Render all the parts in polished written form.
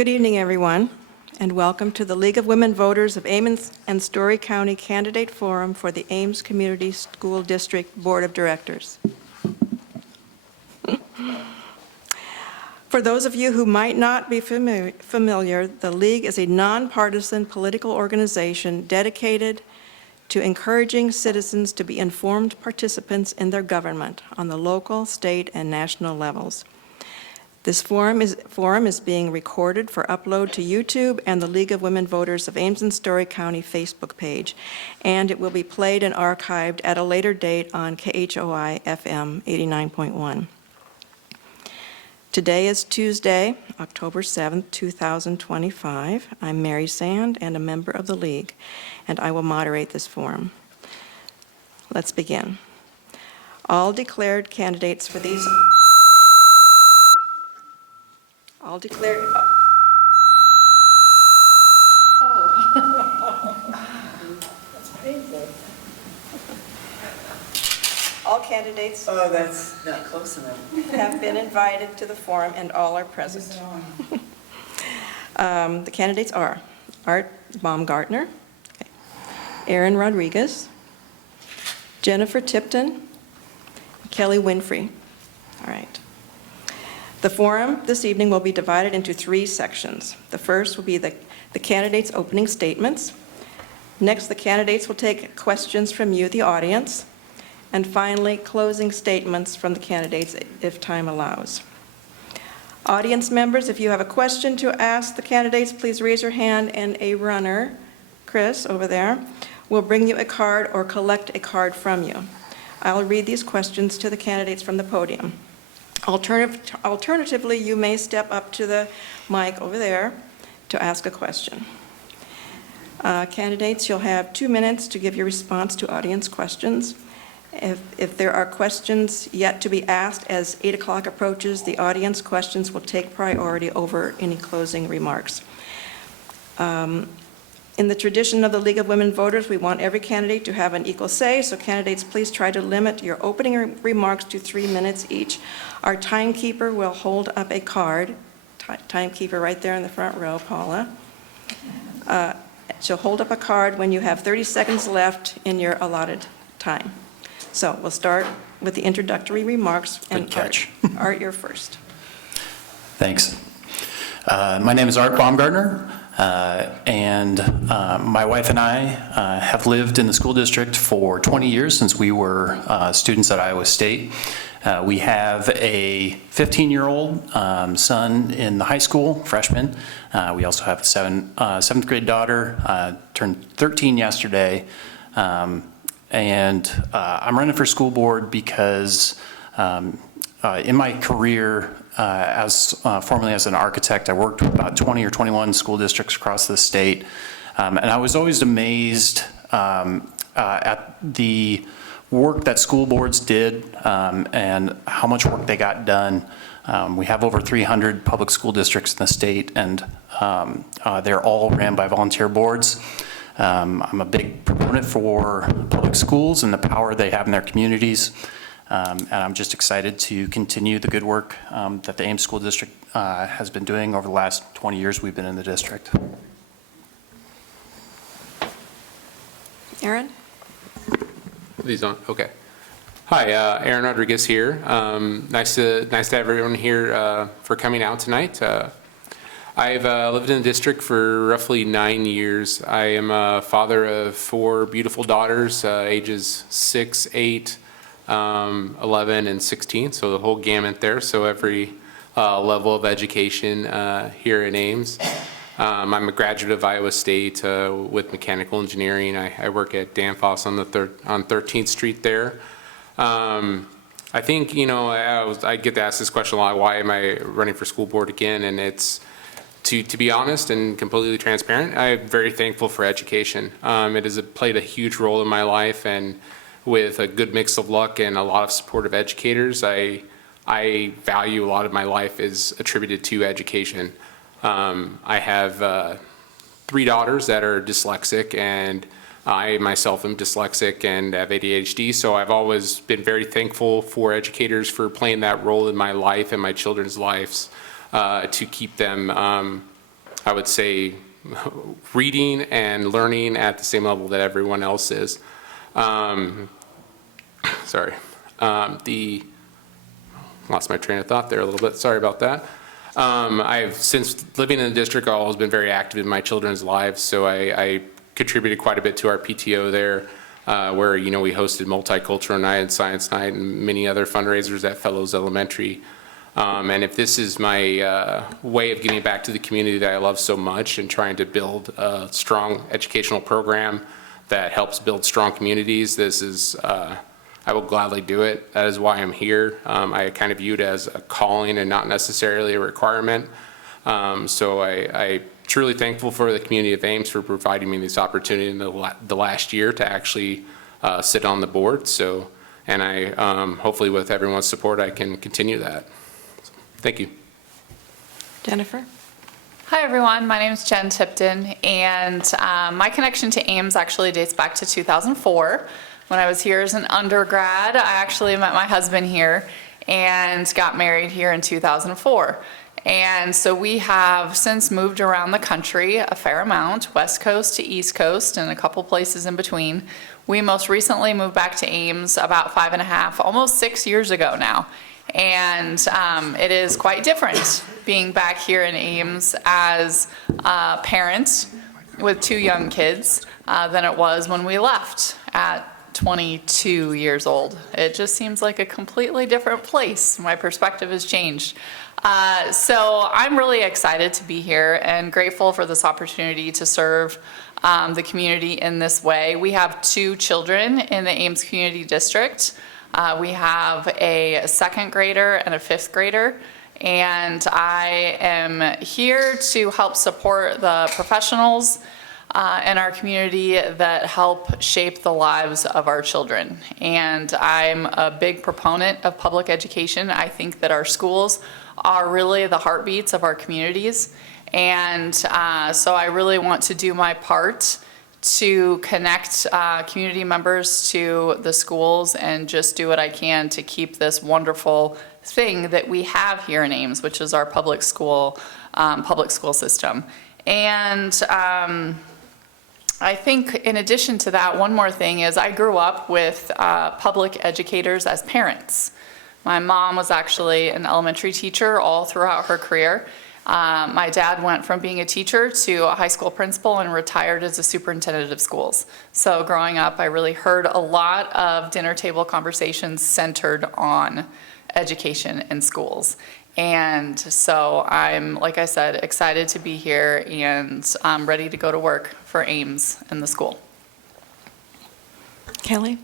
Good evening, everyone, and welcome to the League of Women Voters of Ames and Story County Candidate Forum for the Ames Community School District Board of Directors. For those of you who might not be familiar, the League is a nonpartisan political organization dedicated to encouraging citizens to be informed participants in their government on the local, state, and national levels. This forum is being recorded for upload to YouTube and the League of Women Voters of Ames and Story County Facebook page, and it will be played and archived at a later date on KHOI FM 89.1. Today is Tuesday, October 7th, 2025. I'm Mary Sand and a member of the League, and I will moderate this forum. Let's begin. All declared candidates for these... All declared... That's painful. All candidates Oh, that's not close enough. have been invited to the forum and all are present. The candidates are Art Baumgartner, Aaron Rodriguez, Jennifer Tipton, Kelly Winfrey. All right. The forum this evening will be divided into three sections. The first will be the candidates' opening statements. Next, the candidates will take questions from you, the audience. And finally, closing statements from the candidates if time allows. Audience members, if you have a question to ask the candidates, please raise your hand and a runner, Chris over there, will bring you a card or collect a card from you. I'll read these questions to the candidates from the podium. Alternatively, you may step up to the mic over there to ask a question. Candidates, you'll have 2 minutes to give your response to audience questions. If there are questions yet to be asked as 8 o'clock approaches, the audience questions will take priority over any closing remarks. In the tradition of the League of Women Voters, we want every candidate to have an equal say, so candidates, please try to limit your opening remarks to 3 minutes each. Our timekeeper will hold up a card. Timekeeper right there in the front row, Paula. She'll hold up a card when you have 30 seconds left in your allotted time. So we'll start with the introductory remarks. Good catch. Art, you're first. Thanks. My name is Art Baumgartner, and my wife and I have lived in the school district for 20 years since we were students at Iowa State. We have a 15-year-old son in the high school, freshman. We also have a seventh grade daughter, turned 13 yesterday. And I'm running for school board because in my career formerly as an architect, I worked with about 20 or 21 school districts across the state. And I was always amazed at the work that school boards did and how much work they got done. We have over 300 public school districts in the state, and they're all ran by volunteer boards. I'm a big proponent for public schools and the power they have in their communities, and I'm just excited to continue the good work that the Ames School District has been doing over the last 20 years we've been in the district. Aaron? These on? Okay. Hi, Aaron Rodriguez here. Nice to have everyone here for coming out tonight. I've lived in the district for roughly 9 years. I am a father of 4 beautiful daughters, ages 6, 8, 11, and 16, so the whole gamut there, so every level of education here in Ames. I'm a graduate of Iowa State with mechanical engineering. I work at Danfoss on 13th Street there. I think, you know, I get to ask this question a lot, why am I running for school board again? And it's, to be honest and completely transparent, I'm very thankful for education. It has played a huge role in my life, and with a good mix of luck and a lot of supportive educators, I value a lot of my life is attributed to education. I have 3 daughters that are dyslexic, and I myself am dyslexic and have ADHD, so I've always been very thankful for educators for playing that role in my life and my children's lives to keep them I would say, reading and learning at the same level that everyone else is. Sorry. Lost my train of thought there a little bit. Sorry about that. I've, since living in the district, I've always been very active in my children's lives, so I contributed quite a bit to our PTO there, where, we hosted Multicultural Night and Science Night and many other fundraisers at Fellows Elementary. And if this is my way of giving back to the community that I love so much and trying to build a strong educational program that helps build strong communities, this is, I will gladly do it. That is why I'm here. I kind of view it as a calling and not necessarily a requirement. So I truly thankful for the community of Ames for providing me this opportunity in the last year to actually sit on the board. So, and I hopefully with everyone's support, I can continue that. So, thank you. Jennifer? Hi, everyone. My name is Jen Tipton, and my connection to Ames actually dates back to 2004. When I was here as an undergrad, I actually met my husband here and got married here in 2004. And so we have since moved around the country a fair amount, West Coast to East Coast and a couple places in between. We most recently moved back to Ames about 5.5, almost 6 years ago now. And it is quite different being back here in Ames as a parent with 2 young kids than it was when we left at 22 years old. It just seems like a completely different place. My perspective has changed. So I'm really excited to be here and grateful for this opportunity to serve the community in this way. We have 2 children in the Ames Community District. We have a 2nd grader and a 5th grader, and I am here to help support the professionals in our community that help shape the lives of our children. And I'm a big proponent of public education. I think that our schools are really the heartbeats of our communities. And so I really want to do my part to connect community members to the schools and just do what I can to keep this wonderful thing that we have here in Ames, which is our public school system. And I think in addition to that, one more thing is I grew up with public educators as parents. My mom was actually an elementary teacher all throughout her career. My dad went from being a teacher to a high school principal and retired as a superintendent of schools. So growing up, I really heard a lot of dinner table conversations centered on education in schools. And so I'm, like I said, excited to be here, and I'm ready to go to work for Ames in the school. Kelly?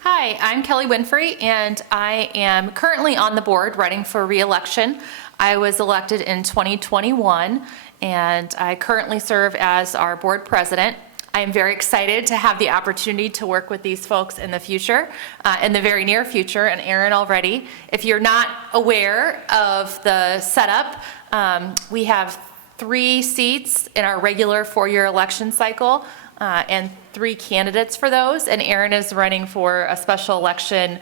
Hi, I'm Kelly Winfrey, and I am currently on the board running for re-election. I was elected in 2021, and I currently serve as our board president. I am very excited to have the opportunity to work with these folks in the future, in the very near future, and Aaron already. If you're not aware of the setup, we have 3 seats in our regular 4-year election cycle, and 3 candidates for those, and Aaron is running for a special election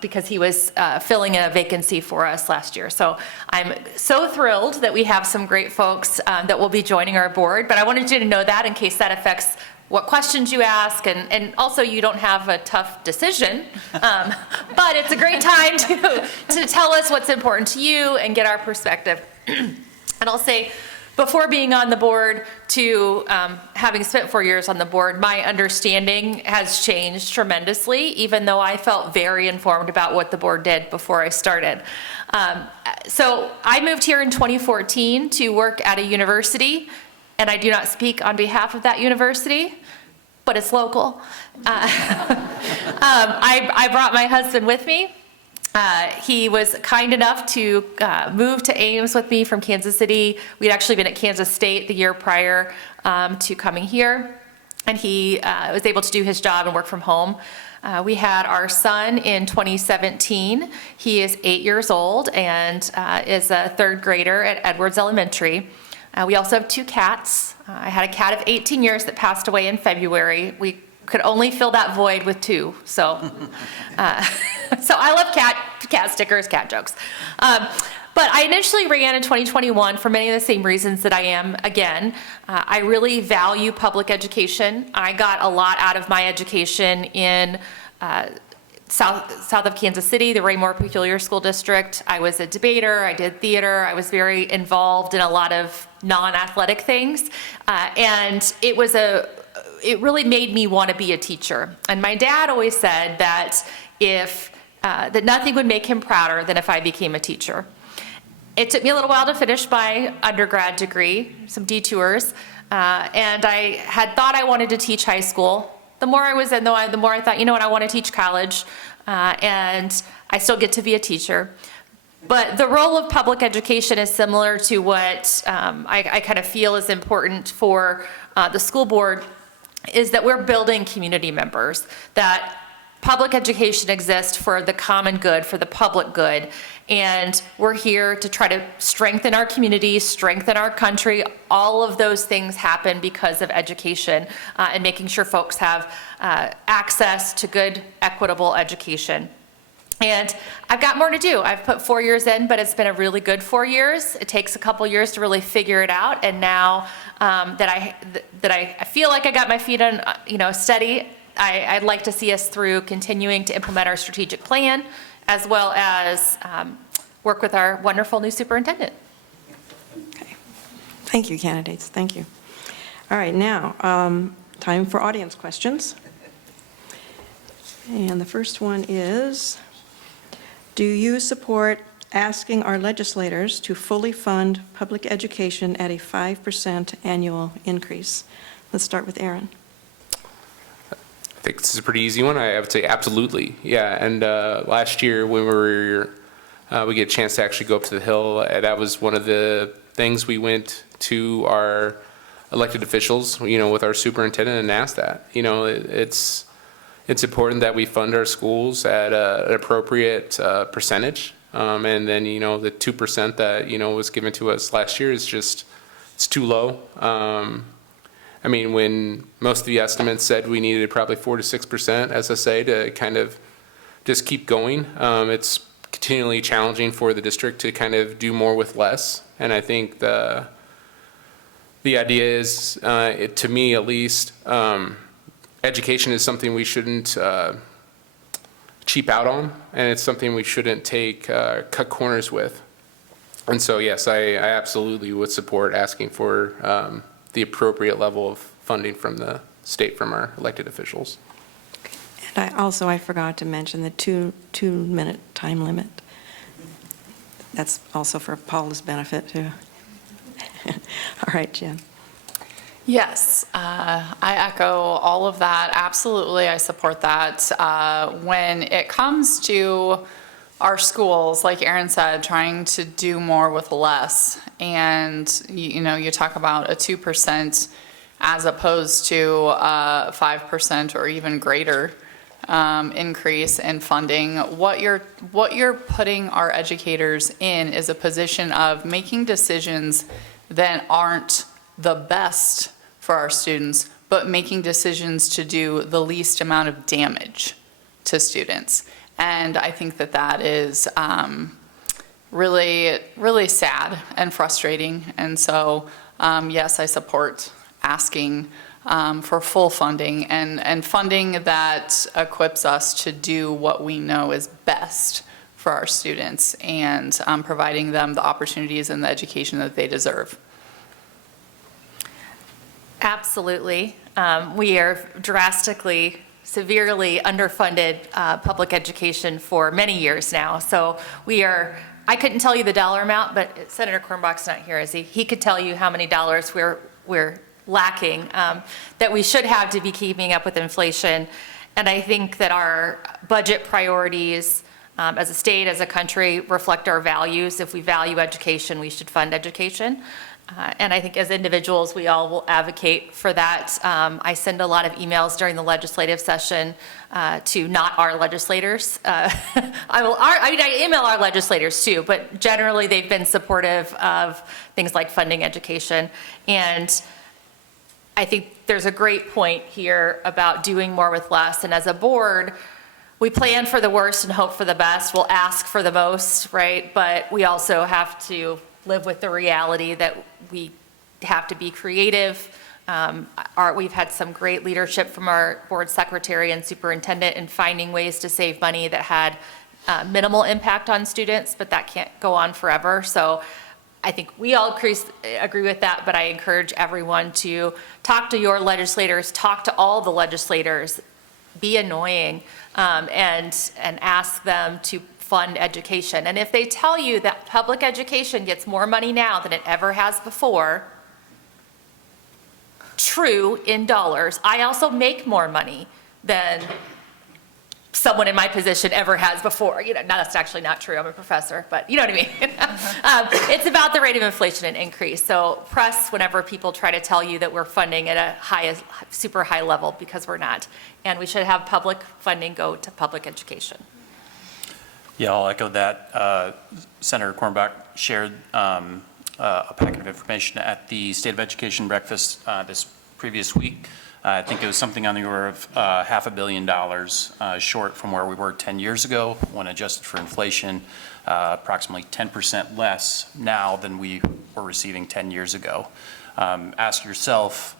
because he was filling a vacancy for us last year. So I'm so thrilled that we have some great folks that will be joining our board, but I wanted you to know that in case that affects what questions you ask, and also you don't have a tough decision, but it's a great time to tell us what's important to you and get our perspective. And I'll say, before being on the board to having spent 4 years on the board, my understanding has changed tremendously, even though I felt very informed about what the board did before I started. So I moved here in 2014 to work at a university, and I do not speak on behalf of that university, but it's local. I brought my husband with me. He was kind enough to move to Ames with me from Kansas City. We'd actually been at Kansas State the year prior to coming here, and he was able to do his job and work from home. We had our son in 2017. He is 8 years old and is a 3rd grader at Edwards Elementary. We also have 2 cats. I had a cat of 18 years that passed away in February. We could only fill that void with 2, so so I love cat stickers, cat jokes. But I initially ran in 2021 for many of the same reasons that I am again. I really value public education. I got a lot out of my education in south of Kansas City, the Raymore Peculiar School District. I was a debater, I did theater, I was very involved in a lot of non-athletic things. And it really made me want to be a teacher. And my dad always said that that nothing would make him prouder than if I became a teacher. It took me a little while to finish my undergrad degree, some detours, and I had thought I wanted to teach high school. The more I was in, though, the more I thought, you know what, I want to teach college, and I still get to be a teacher. But the role of public education is similar to what I kind of feel is important for the school board, is that we're building community members, that public education exists for the common good, for the public good, and we're here to try to strengthen our community, strengthen our country. All of those things happen because of education and making sure folks have access to good, equitable education. And I've got more to do. I've put 4 years in, but it's been a really good 4 years. It takes a couple years to really figure it out, and now that I feel like I got my feet on, steady, I'd like to see us through continuing to implement our strategic plan, as well as work with our wonderful new superintendent. Okay. Thank you, candidates. Thank you. All right, now, time for audience questions. And the first one is, do you support asking our legislators to fully fund public education at a 5% annual increase? Let's start with Aaron. I think this is a pretty easy one. I would say absolutely, yeah. And last year when we get a chance to actually go up to the Hill, that was one of the things we went to our elected officials, with our superintendent and asked that. It's important that we fund our schools at an appropriate percentage, and then the 2% that was given to us last year is it's too low. When most of the estimates said we needed probably 4 to 6% SSA to kind of just keep going, it's continually challenging for the district to kind of do more with less. And I think the idea is, to me at least, education is something we shouldn't cheap out on, and it's something we shouldn't cut corners with. And so, yes, I absolutely would support asking for the appropriate level of funding from the state, from our elected officials. And I forgot to mention the two-minute time limit. That's also for Paula's benefit, too. All right, Jen. Yes, I echo all of that. Absolutely, I support that. When it comes to our schools, like Aaron said, trying to do more with less, and you talk about a 2% as opposed to 5% or even greater increase in funding. What you're putting our educators in is a position of making decisions that aren't the best for our students, but making decisions to do the least amount of damage to students. And I think that is really, really sad and frustrating. And so, yes, I support asking for full funding and funding that equips us to do what we know is best for our students, and providing them the opportunities and the education that they deserve. Absolutely. We are drastically, severely underfunded public education for many years now. So I couldn't tell you the dollar amount, but Senator Cornbach's not here, is he? He could tell you how many dollars we're lacking, that we should have to be keeping up with inflation. And I think that our budget priorities as a state, as a country, reflect our values. If we value education, we should fund education. And I think as individuals, we all will advocate for that. I send a lot of emails during the legislative session to not our legislators. I email our legislators too, but generally they've been supportive of things like funding education. And I think there's a great point here about doing more with less. And as a board, we plan for the worst and hope for the best. We'll ask for the most, right? But we also have to live with the reality that we have to be creative. We've had some great leadership from our board secretary and superintendent in finding ways to save money that had minimal impact on students, but that can't go on forever. So I think we all agree with that, but I encourage everyone to talk to your legislators, talk to all the legislators, be annoying, and ask them to fund education. And if they tell you that public education gets more money now than it ever has before, true in dollars, I also make more money than someone in my position ever has before. You know, no, that's actually not true. I'm a professor, but you know what I mean. It's about the rate of inflation and increase. So press whenever people try to tell you that we're funding at a super high level, because we're not. And we should have public funding go to public education. Yeah, I'll echo that. Senator Cornbach shared a packet of information at the State of Education breakfast this previous week. I think it was something on the order of $500 million short from where we were 10 years ago when adjusted for inflation, approximately 10% less now than we were receiving 10 years ago. Ask yourself,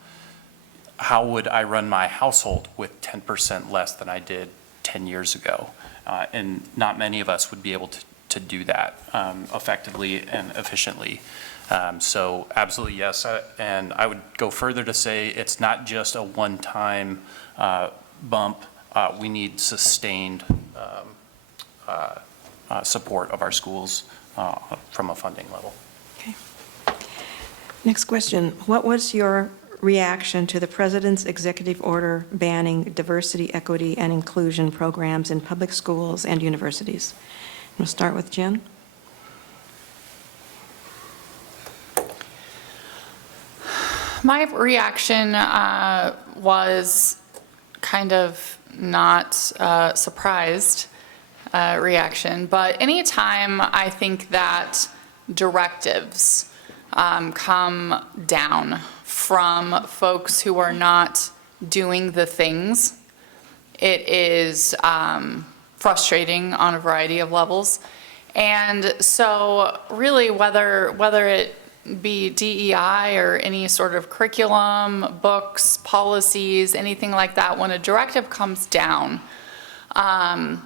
how would I run my household with 10% less than I did 10 years ago? And not many of us would be able to do that effectively and efficiently. So absolutely yes, and I would go further to say it's not just a one-time bump. We need sustained support of our schools from a funding level. Okay. Next question. What was your reaction to the President's executive order banning diversity, equity, and inclusion programs in public schools and universities? We'll start with Jen. My reaction was kind of not surprised reaction, but anytime I think that directives come down from folks who are not doing the things, it is frustrating on a variety of levels. And so really whether it be DEI or any sort of curriculum, books, policies, anything like that, when a directive comes down and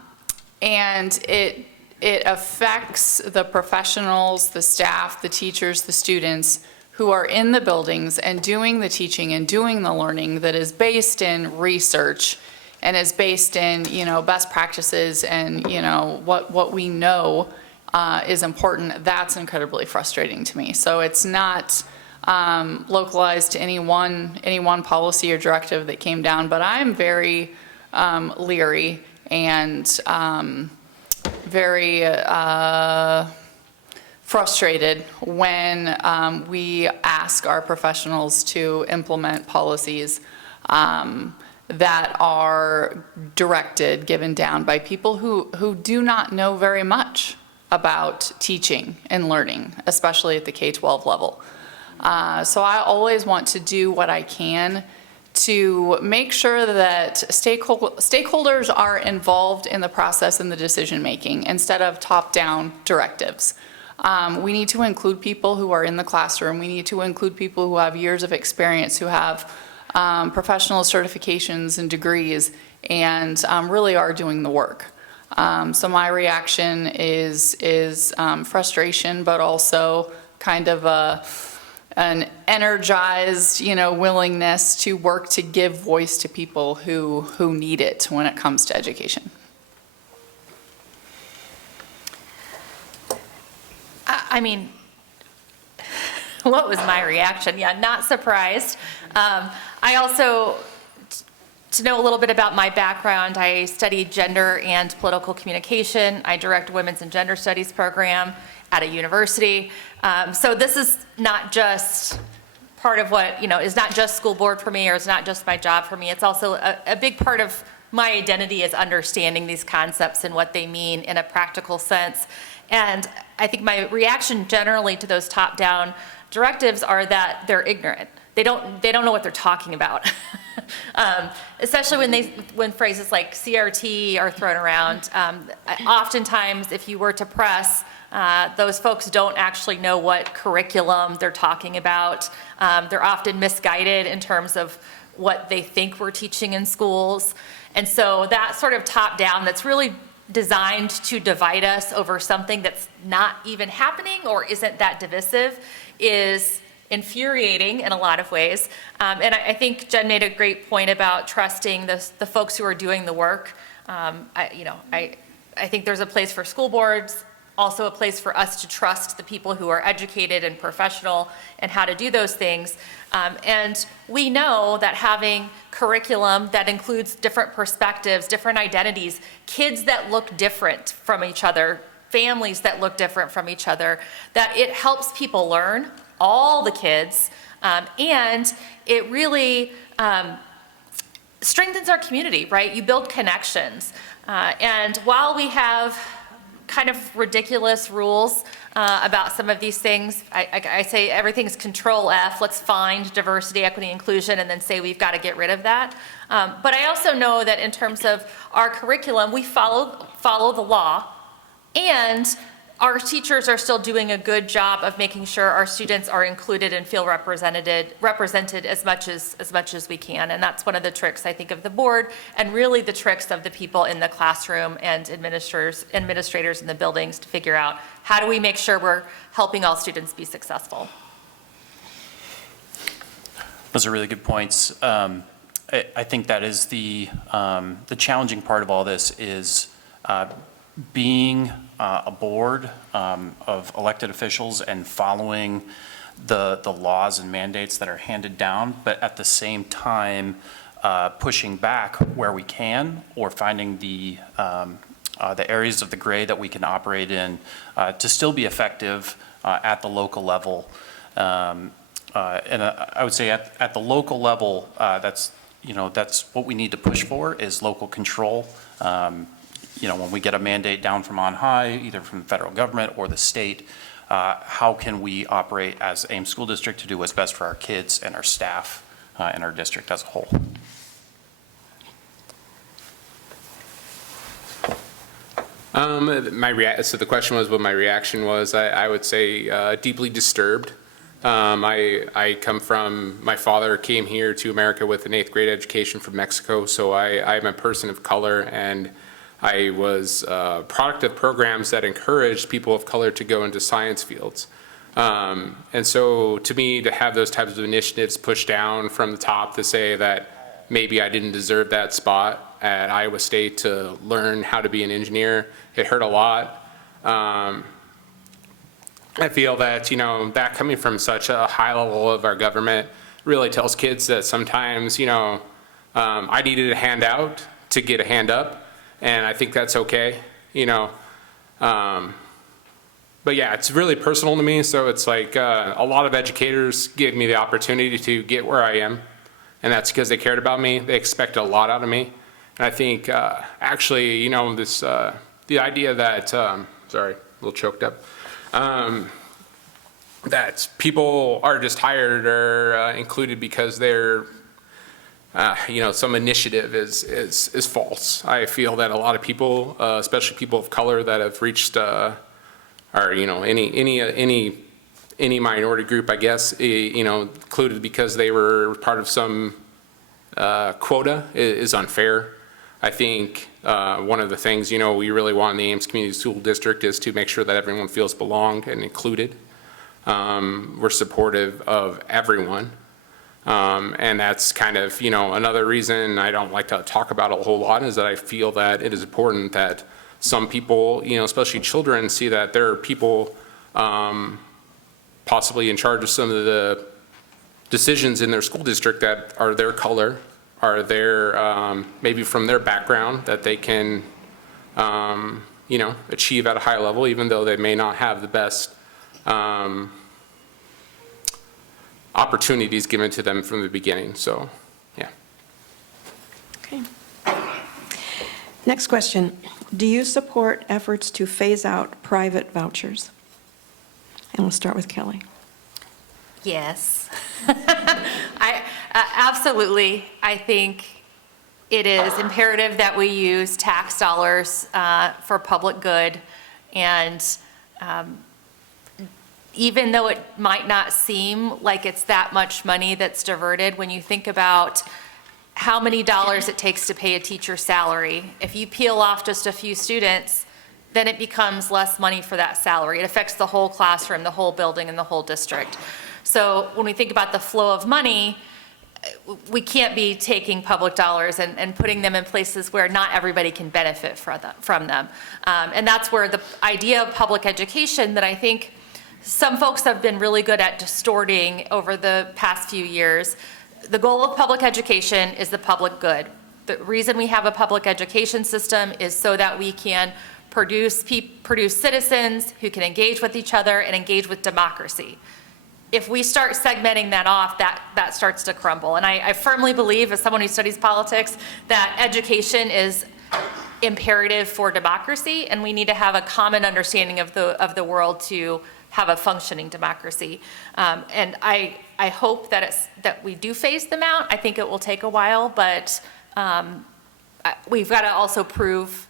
it affects the professionals, the staff, the teachers, the students who are in the buildings and doing the teaching and doing the learning that is based in research and is based in, you know, best practices and, you know, what we know is important, that's incredibly frustrating to me. So it's not localized to any one policy or directive that came down, but I'm very leery and very frustrated when we ask our professionals to implement policies that are directed, given down by people who do not know very much about teaching and learning, especially at the K-12 level. So I always want to do what I can to make sure that stakeholders are involved in the process and the decision-making instead of top-down directives. We need to include people who are in the classroom. We need to include people who have years of experience, who have professional certifications and degrees, and really are doing the work. So my reaction is frustration, but also kind of an energized, you know, willingness to work to give voice to people who need it when it comes to education. I mean, what was my reaction? Yeah, not surprised. I also, to know a little bit about my background, I studied gender and political communication. I direct a women's and gender studies program at a university. So this is not just part of what, you know, is not just school board for me, or it's not just my job for me. It's also a big part of my identity is understanding these concepts and what they mean in a practical sense. And I think my reaction generally to those top-down directives are that they're ignorant. They don't know what they're talking about. Especially when phrases like CRT are thrown around. Oftentimes, if you were to press, those folks don't actually know what curriculum they're talking about. They're often misguided in terms of what they think we're teaching in schools. And so that sort of top down, that's really designed to divide us over something that's not even happening or isn't that divisive, is infuriating in a lot of ways. And I think Jen made a great point about trusting the folks who are doing the work. I think there's a place for school boards, also a place for us to trust the people who are educated and professional and how to do those things. And we know that having curriculum that includes different perspectives, different identities, kids that look different from each other, families that look different from each other, that it helps people learn, all the kids, and it really strengthens our community, right? You build connections. And while we have kind of ridiculous rules about some of these things, I say everything's control F, let's find diversity, equity, inclusion, and then say we've got to get rid of that. But I also know that in terms of our curriculum, we follow the law, and our teachers are still doing a good job of making sure our students are included and feel represented as much as we can. And that's one of the tricks, I think, of the board, and really the tricks of the people in the classroom and administrators in the buildings to figure out how do we make sure we're helping all students be successful. Those are really good points. I think that is the challenging part of all this is being a board of elected officials and following the laws and mandates that are handed down, but at the same time pushing back where we can, or finding the areas of the gray that we can operate in to still be effective at the local level. And I would say at the local level, that's what we need to push for, is local control. When we get a mandate down from on high, either from the federal government or the state, how can we operate as Ames School District to do what's best for our kids and our staff and our district as a whole? So the question was what my reaction was. I would say deeply disturbed. I come from, my father came here to America with an 8th grade education from Mexico, so I'm a person of color, and I was a product of programs that encouraged people of color to go into science fields. And so to me, to have those types of initiatives pushed down from the top to say that maybe I didn't deserve that spot at Iowa State to learn how to be an engineer, it hurt a lot. I feel that, that coming from such a high level of our government really tells kids that sometimes, I needed a hand out to get a hand up. And I think that's okay, But yeah, it's really personal to me. So it's like a lot of educators give me the opportunity to get where I am. And that's because they cared about me. They expected a lot out of me. And I think actually, the idea that, sorry, a little choked up, that people are just hired or included because they're some initiative is false. I feel that a lot of people, especially people of color that have reached, or any minority group, I guess, included because they were part of some quota is unfair. I think one of the things, we really want in the Ames Community School District is to make sure that everyone feels belonged and included. We're supportive of everyone. And that's kind of, another reason I don't like to talk about it a whole lot, is that I feel that it is important that some people, especially children, see that there are people possibly in charge of some of the decisions in their school district that are their color, are their, maybe from their background, that they can, achieve at a high level, even though they may not have the best opportunities given to them from the beginning, so, yeah. Okay. Next question. Do you support efforts to phase out private vouchers? And we'll start with Kelly. Yes. Absolutely. I think it is imperative that we use tax dollars for public good. And even though it might not seem like it's that much money that's diverted, when you think about how many dollars it takes to pay a teacher's salary, if you peel off just a few students, then it becomes less money for that salary. It affects the whole classroom, the whole building, and the whole district. So when we think about the flow of money, we can't be taking public dollars and putting them in places where not everybody can benefit from them. And that's where the idea of public education that I think some folks have been really good at distorting over the past few years. The goal of public education is the public good. The reason we have a public education system is so that we can produce citizens who can engage with each other and engage with democracy. If we start segmenting that off, that starts to crumble. And I firmly believe, as someone who studies politics, that education is imperative for democracy, and we need to have a common understanding of the world to have a functioning democracy. And I hope that we do phase them out. I think it will take a while, but we've got to also prove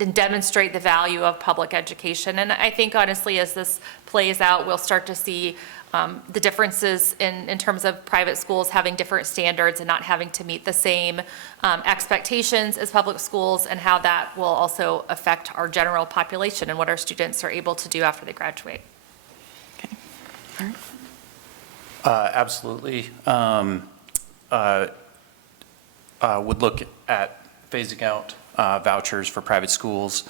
and demonstrate the value of public education. And I think, honestly, as this plays out, we'll start to see the differences in terms of private schools having different standards and not having to meet the same expectations as public schools, and how that will also affect our general population and what our students are able to do after they graduate. Okay. All right. Absolutely. Would look at phasing out vouchers for private schools.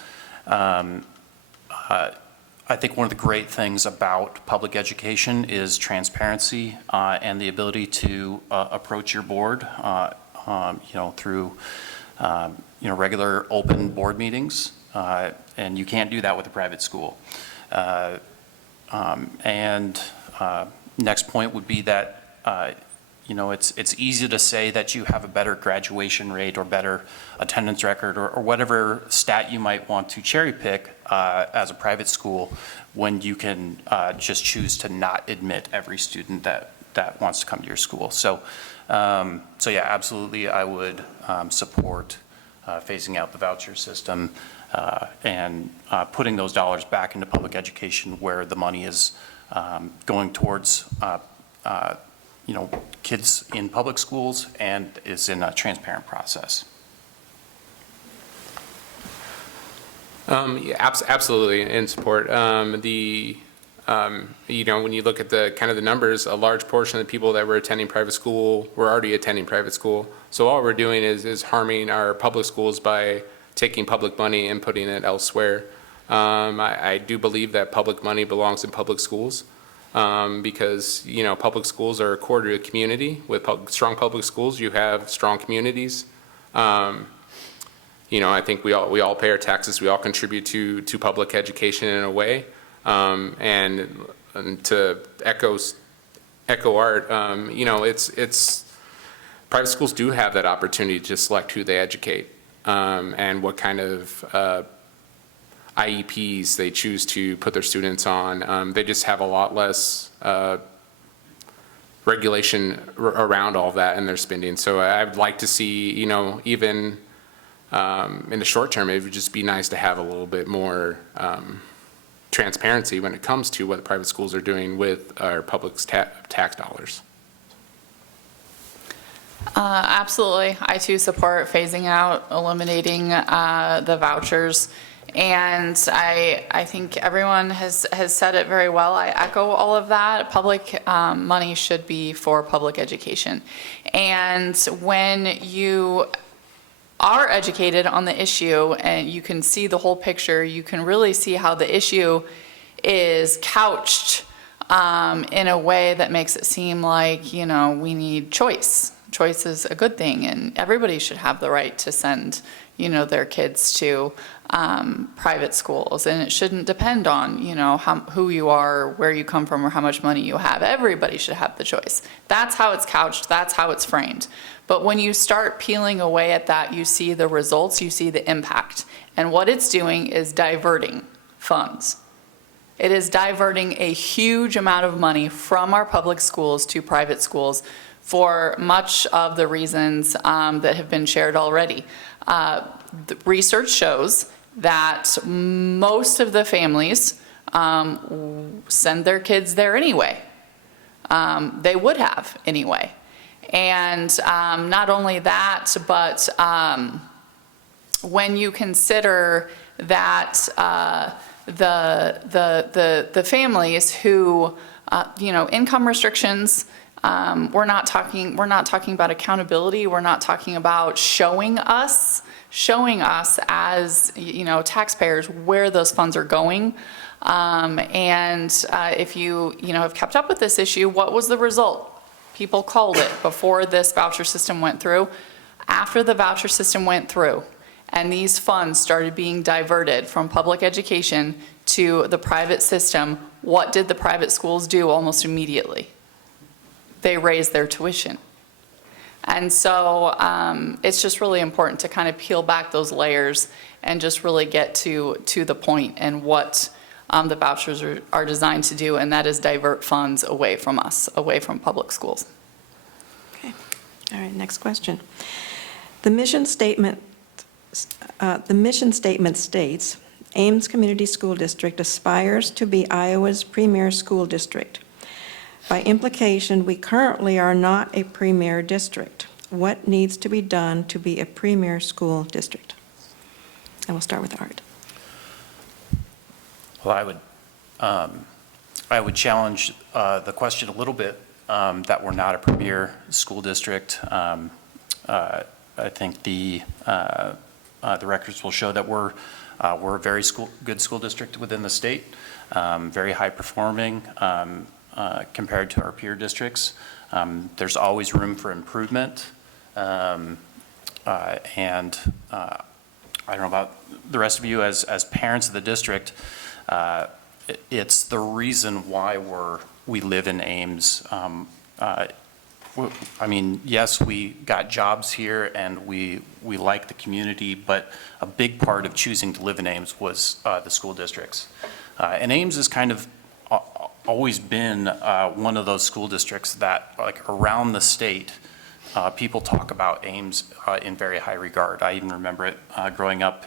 I think one of the great things about public education is transparency and the ability to approach your board, through regular open board meetings, and you can't do that with a private school. Next point would be that it's easy to say that you have a better graduation rate or better attendance record or whatever stat you might want to cherry pick as a private school, when you can just choose to not admit every student that wants to come to your school. So yeah, absolutely, I would support phasing out the voucher system and putting those dollars back into public education, where the money is going towards kids in public schools and is in a transparent process. Yeah, absolutely in support. When you look at the kind of the numbers, a large portion of the people that were attending private school were already attending private school. So all we're doing is harming our public schools by taking public money and putting it elsewhere. I do believe that public money belongs in public schools. Because public schools are a core to a community. With strong public schools, you have strong communities. I think we all pay our taxes. We all contribute to public education in a way. And to echo Art, it's private schools do have that opportunity to select who they educate and what kind of IEPs they choose to put their students on. They just have a lot less regulation around all that in their spending. So I'd like to see, even in the short term, it would just be nice to have a little bit more transparency when it comes to what the private schools are doing with our public tax dollars. Absolutely. I too support phasing out, eliminating the vouchers. And I think everyone has said it very well. I echo all of that. Public money should be for public education. And when you are educated on the issue and you can see the whole picture, you can really see how the issue is couched in a way that makes it seem like, we need choice. Choice is a good thing, and everybody should have the right to send, their kids to private schools, and it shouldn't depend on, who you are, where you come from, or how much money you have. Everybody should have the choice. That's how it's couched. That's how it's framed. But when you start peeling away at that, you see the results, you see the impact. And what it's doing is diverting funds. It is diverting a huge amount of money from our public schools to private schools for much of the reasons that have been shared already. The research shows that most of the families send their kids there anyway. They would have anyway. And not only that, but when you consider that the families who, income restrictions, we're not talking about accountability. We're not talking about showing us as, taxpayers where those funds are going. If you have kept up with this issue, what was the result? People called it before this voucher system went through. After the voucher system went through, and these funds started being diverted from public education to the private system, what did the private schools do almost immediately? They raised their tuition. And so it's just really important to kind of peel back those layers and just really get to the point and what the vouchers are designed to do, and that is divert funds away from us, away from public schools. Okay. All right, next question. The mission statement states, Ames Community School District aspires to be Iowa's premier school district. By implication, we currently are not a premier district. What needs to be done to be a premier school district? And we'll start with Art. Well, I would challenge the question a little bit, that we're not a premier school district. I think the records will show that we're a very good school district within the state, very high performing compared to our peer districts. There's always room for improvement, and I don't know about the rest of you as parents of the district. It's the reason why we live in Ames. I mean, yes, we got jobs here and we like the community, but a big part of choosing to live in Ames was the school districts. And Ames has kind of always been one of those school districts that, like, around the state, people talk about Ames in very high regard. I even remember it growing up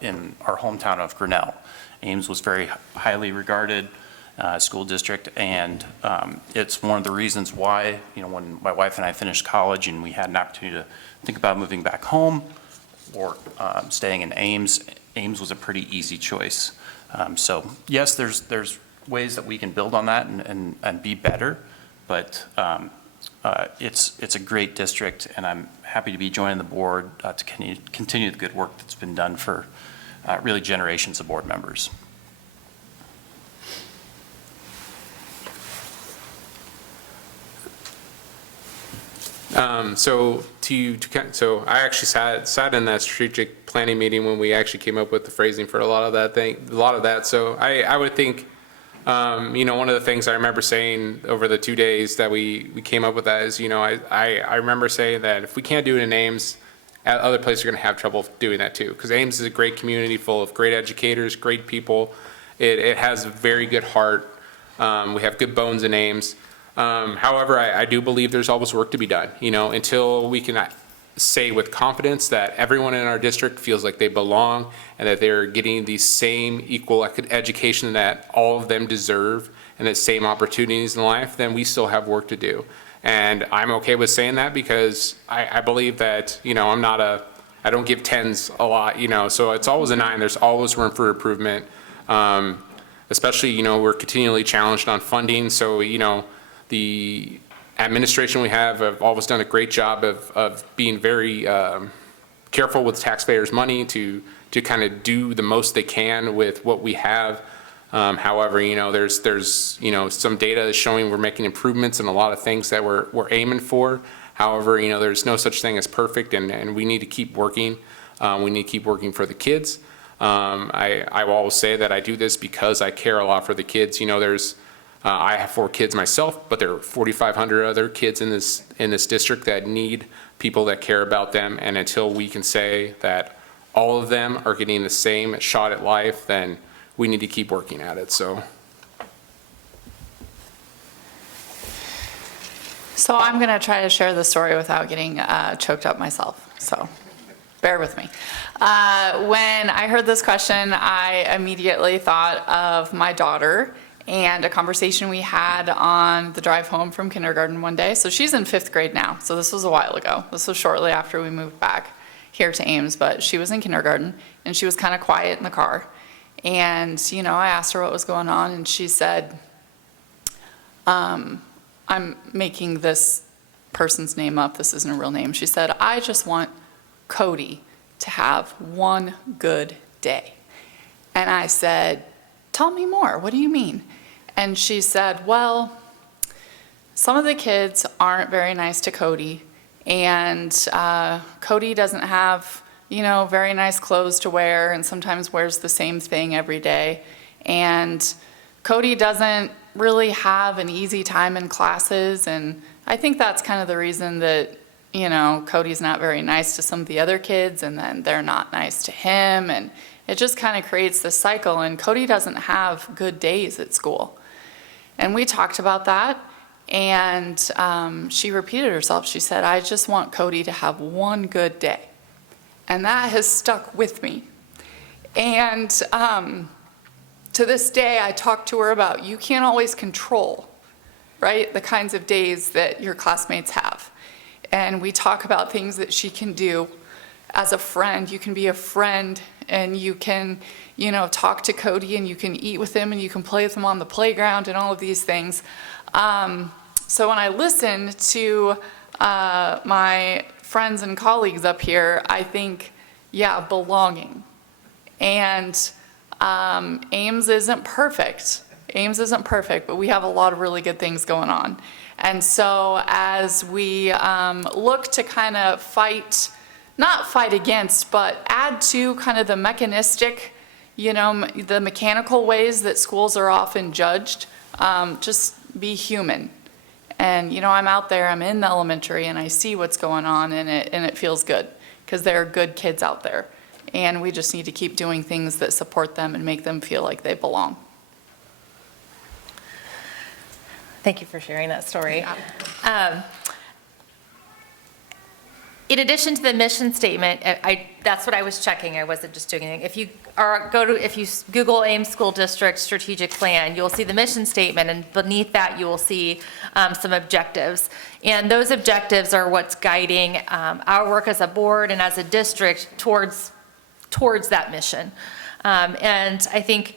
in our hometown of Grinnell. Ames was very highly regarded school district, and it's one of the reasons why, when my wife and I finished college and we had an opportunity to think about moving back home or staying in Ames, Ames was a pretty easy choice. So yes, there's ways that we can build on that and be better, but it's a great district, and I'm happy to be joining the board to continue the good work that's been done for really generations of board members. So I actually sat in that strategic planning meeting when we actually came up with the phrasing for a lot of that. So I would think, one of the things I remember saying over the 2 days that we came up with that is, I remember saying that if we can't do it in Ames, other places are going to have trouble doing that too. Because Ames is a great community full of great educators, great people. It has a very good heart. We have good bones in Ames. However, I do believe there's always work to be done, until we can say with confidence that everyone in our district feels like they belong and that they're getting the same equal education that all of them deserve and the same opportunities in life, then we still have work to do. And I'm okay with saying that because I believe that, I don't give 10s a lot, so it's always a 9. There's always room for improvement. Especially, we're continually challenged on funding. So, the administration we have always done a great job of being very careful with taxpayers' money to kind of do the most they can with what we have. However, there's some data is showing we're making improvements in a lot of things that we're aiming for. However, there's no such thing as perfect, and we need to keep working. We need to keep working for the kids. I will always say that I do this because I care a lot for the kids. I have 4 kids myself, but there are 4,500 other kids in this district that need people that care about them. And until we can say that all of them are getting the same shot at life, then we need to keep working at it, so. So I'm going to try to share the story without getting choked up myself, so bear with me. When I heard this question, I immediately thought of my daughter and a conversation we had on the drive home from kindergarten one day. So she's in 5th grade now, so this was a while ago. This was shortly after we moved back here to Ames, but she was in kindergarten, and she was kind of quiet in the car. And, you know, I asked her what was going on, and she said, I'm making this person's name up, this isn't a real name. She said, I just want Cody to have one good day. And I said, tell me more, what do you mean? And she said, well, some of the kids aren't very nice to Cody, and Cody doesn't have, you know, very nice clothes to wear, and sometimes wears the same thing every day. And Cody doesn't really have an easy time in classes, and I think that's kind of the reason that, you know, Cody's not very nice to some of the other kids, and then they're not nice to him, and it just kind of creates this cycle, and Cody doesn't have good days at school. And we talked about that, and she repeated herself. She said, I just want Cody to have one good day. And that has stuck with me. And to this day, I talk to her about, you can't always control, right, the kinds of days that your classmates have. And we talk about things that she can do as a friend. You can be a friend, and you can, you know, talk to Cody, and you can eat with him, and you can play with him on the playground, and all of these things. So when I listen to my friends and colleagues up here, I think, yeah, belonging. And Ames isn't perfect. Ames isn't perfect, but we have a lot of really good things going on. And so as we look to kind of fight, not fight against, but add to kind of the mechanistic, you know, the mechanical ways that schools are often judged, just be human. And, you know, I'm out there, I'm in the elementary, and I see what's going on, and it feels good, because there are good kids out there. And we just need to keep doing things that support them and make them feel like they belong. Thank you for sharing that story. In addition to the mission statement, that's what I was checking. I wasn't just doing anything. If you Google Ames School District Strategic Plan, you'll see the mission statement, and beneath that you will see some objectives. And those objectives are what's guiding our work as a board and as a district towards that mission. And I think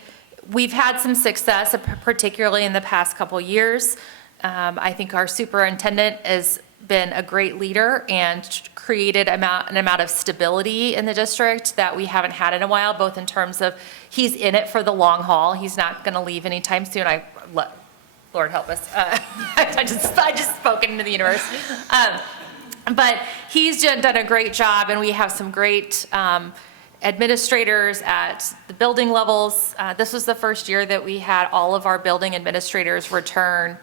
we've had some success, particularly in the past couple years. I think our superintendent has been a great leader and created an amount of stability in the district that we haven't had in a while, both in terms of he's in it for the long haul. He's not going to leave anytime soon. Lord help us. I just spoken into the universe. But he's done a great job, and we have some great administrators at the building levels. This was the first year that we had all of our building administrators return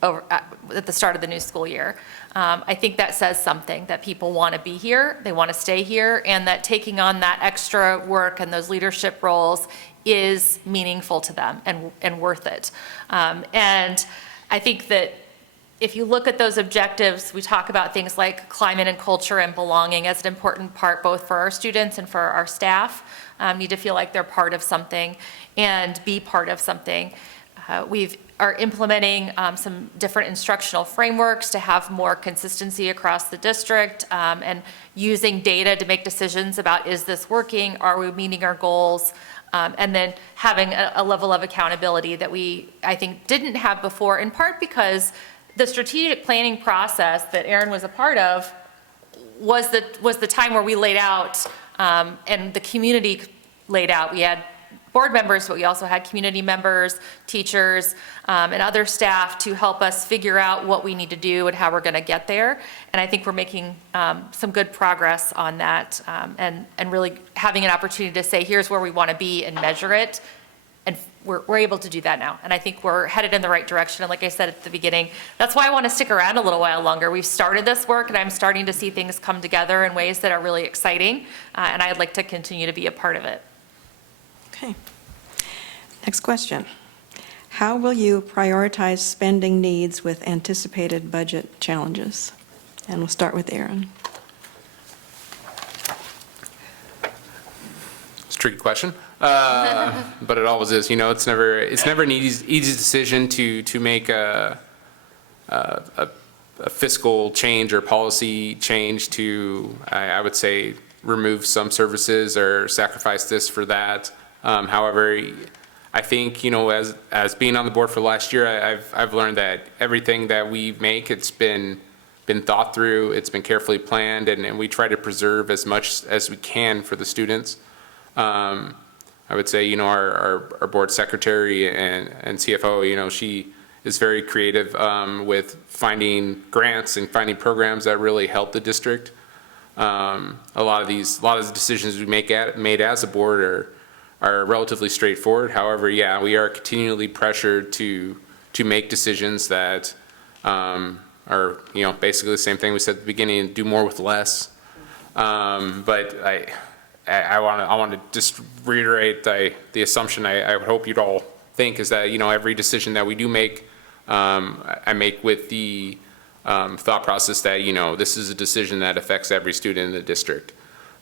at the start of the new school year. I think that says something, that people want to be here, they want to stay here, and that taking on that extra work and those leadership roles is meaningful to them and worth it. And I think that if you look at those objectives, we talk about things like climate and culture and belonging as an important part, both for our students and for our staff. Need to feel like they're part of something and be part of something. We are implementing some different instructional frameworks to have more consistency across the district, and using data to make decisions about, is this working? Are we meeting our goals? And then having a level of accountability that I think, didn't have before, in part because the strategic planning process that Aaron was a part of was the time where we laid out, and the community laid out. We had board members, but we also had community members, teachers, and other staff to help us figure out what we need to do and how we're going to get there. And I think we're making some good progress on that, and really having an opportunity to say, here's where we want to be and measure it. And we're able to do that now. And I think we're headed in the right direction. And like I said at the beginning, that's why I want to stick around a little while longer. We've started this work, and I'm starting to see things come together in ways that are really exciting. And I'd like to continue to be a part of it. Okay. Next question. How will you prioritize spending needs with anticipated budget challenges? And we'll start with Aaron. It's a tricky question, but it always is. You know, it's never an easy decision to make a fiscal change or policy change to, I would say, remove some services or sacrifice this for that. However, I think, you know, as being on the board for last year, I've learned that everything that we make, it's been thought through, it's been carefully planned, and we try to preserve as much as we can for the students. I would say, you know, our board secretary and CFO, you know, she is very creative with finding grants and finding programs that really help the district. A lot of the decisions we made as a board are relatively straightforward. However, yeah, we are continually pressured to make decisions that are, you know, basically the same thing we said at the beginning, do more with less. But I want to just reiterate the assumption I would hope you'd all think is that, you know, every decision that we do make, I make with the thought process that, you know, this is a decision that affects every student in the district.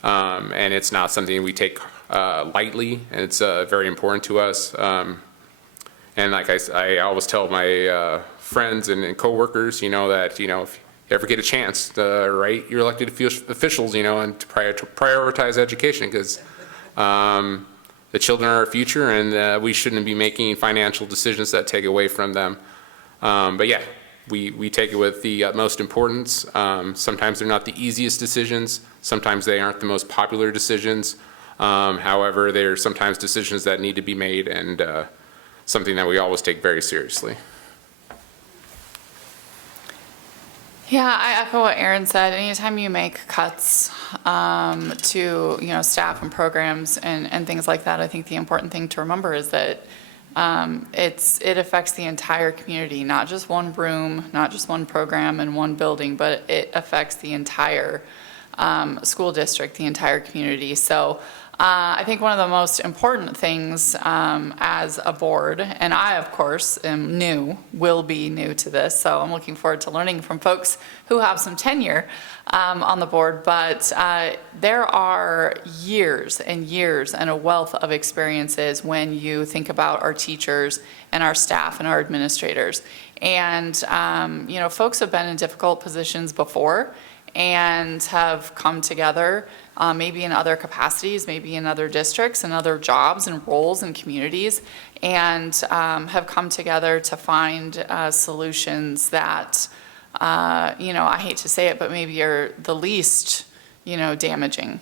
And it's not something we take lightly, and it's very important to us. And like I always tell my friends and coworkers, you know, that, you know, if you ever get a chance to write your elected officials, you know, and to prioritize education, because the children are our future, and we shouldn't be making financial decisions that take away from them. But yeah, we take it with the utmost importance. Sometimes they're not the easiest decisions. Sometimes they aren't the most popular decisions. However, they're sometimes decisions that need to be made, and something that we always take very seriously. Yeah, I echo what Aaron said. Anytime you make cuts to, you know, staff and programs and things like that, I think the important thing to remember is that it affects the entire community, not just one room, not just one program and one building, but it affects the entire school district, the entire community. So I think one of the most important things as a board, and I, of course, will be new to this, so I'm looking forward to learning from folks who have some tenure on the board, but there are years and years and a wealth of experiences when you think about our teachers and our staff and our administrators. And, you know, folks have been in difficult positions before and have come together, maybe in other capacities, maybe in other districts and other jobs and roles and communities, and have come together to find solutions that, you know, I hate to say it, but maybe are the least, you know, damaging.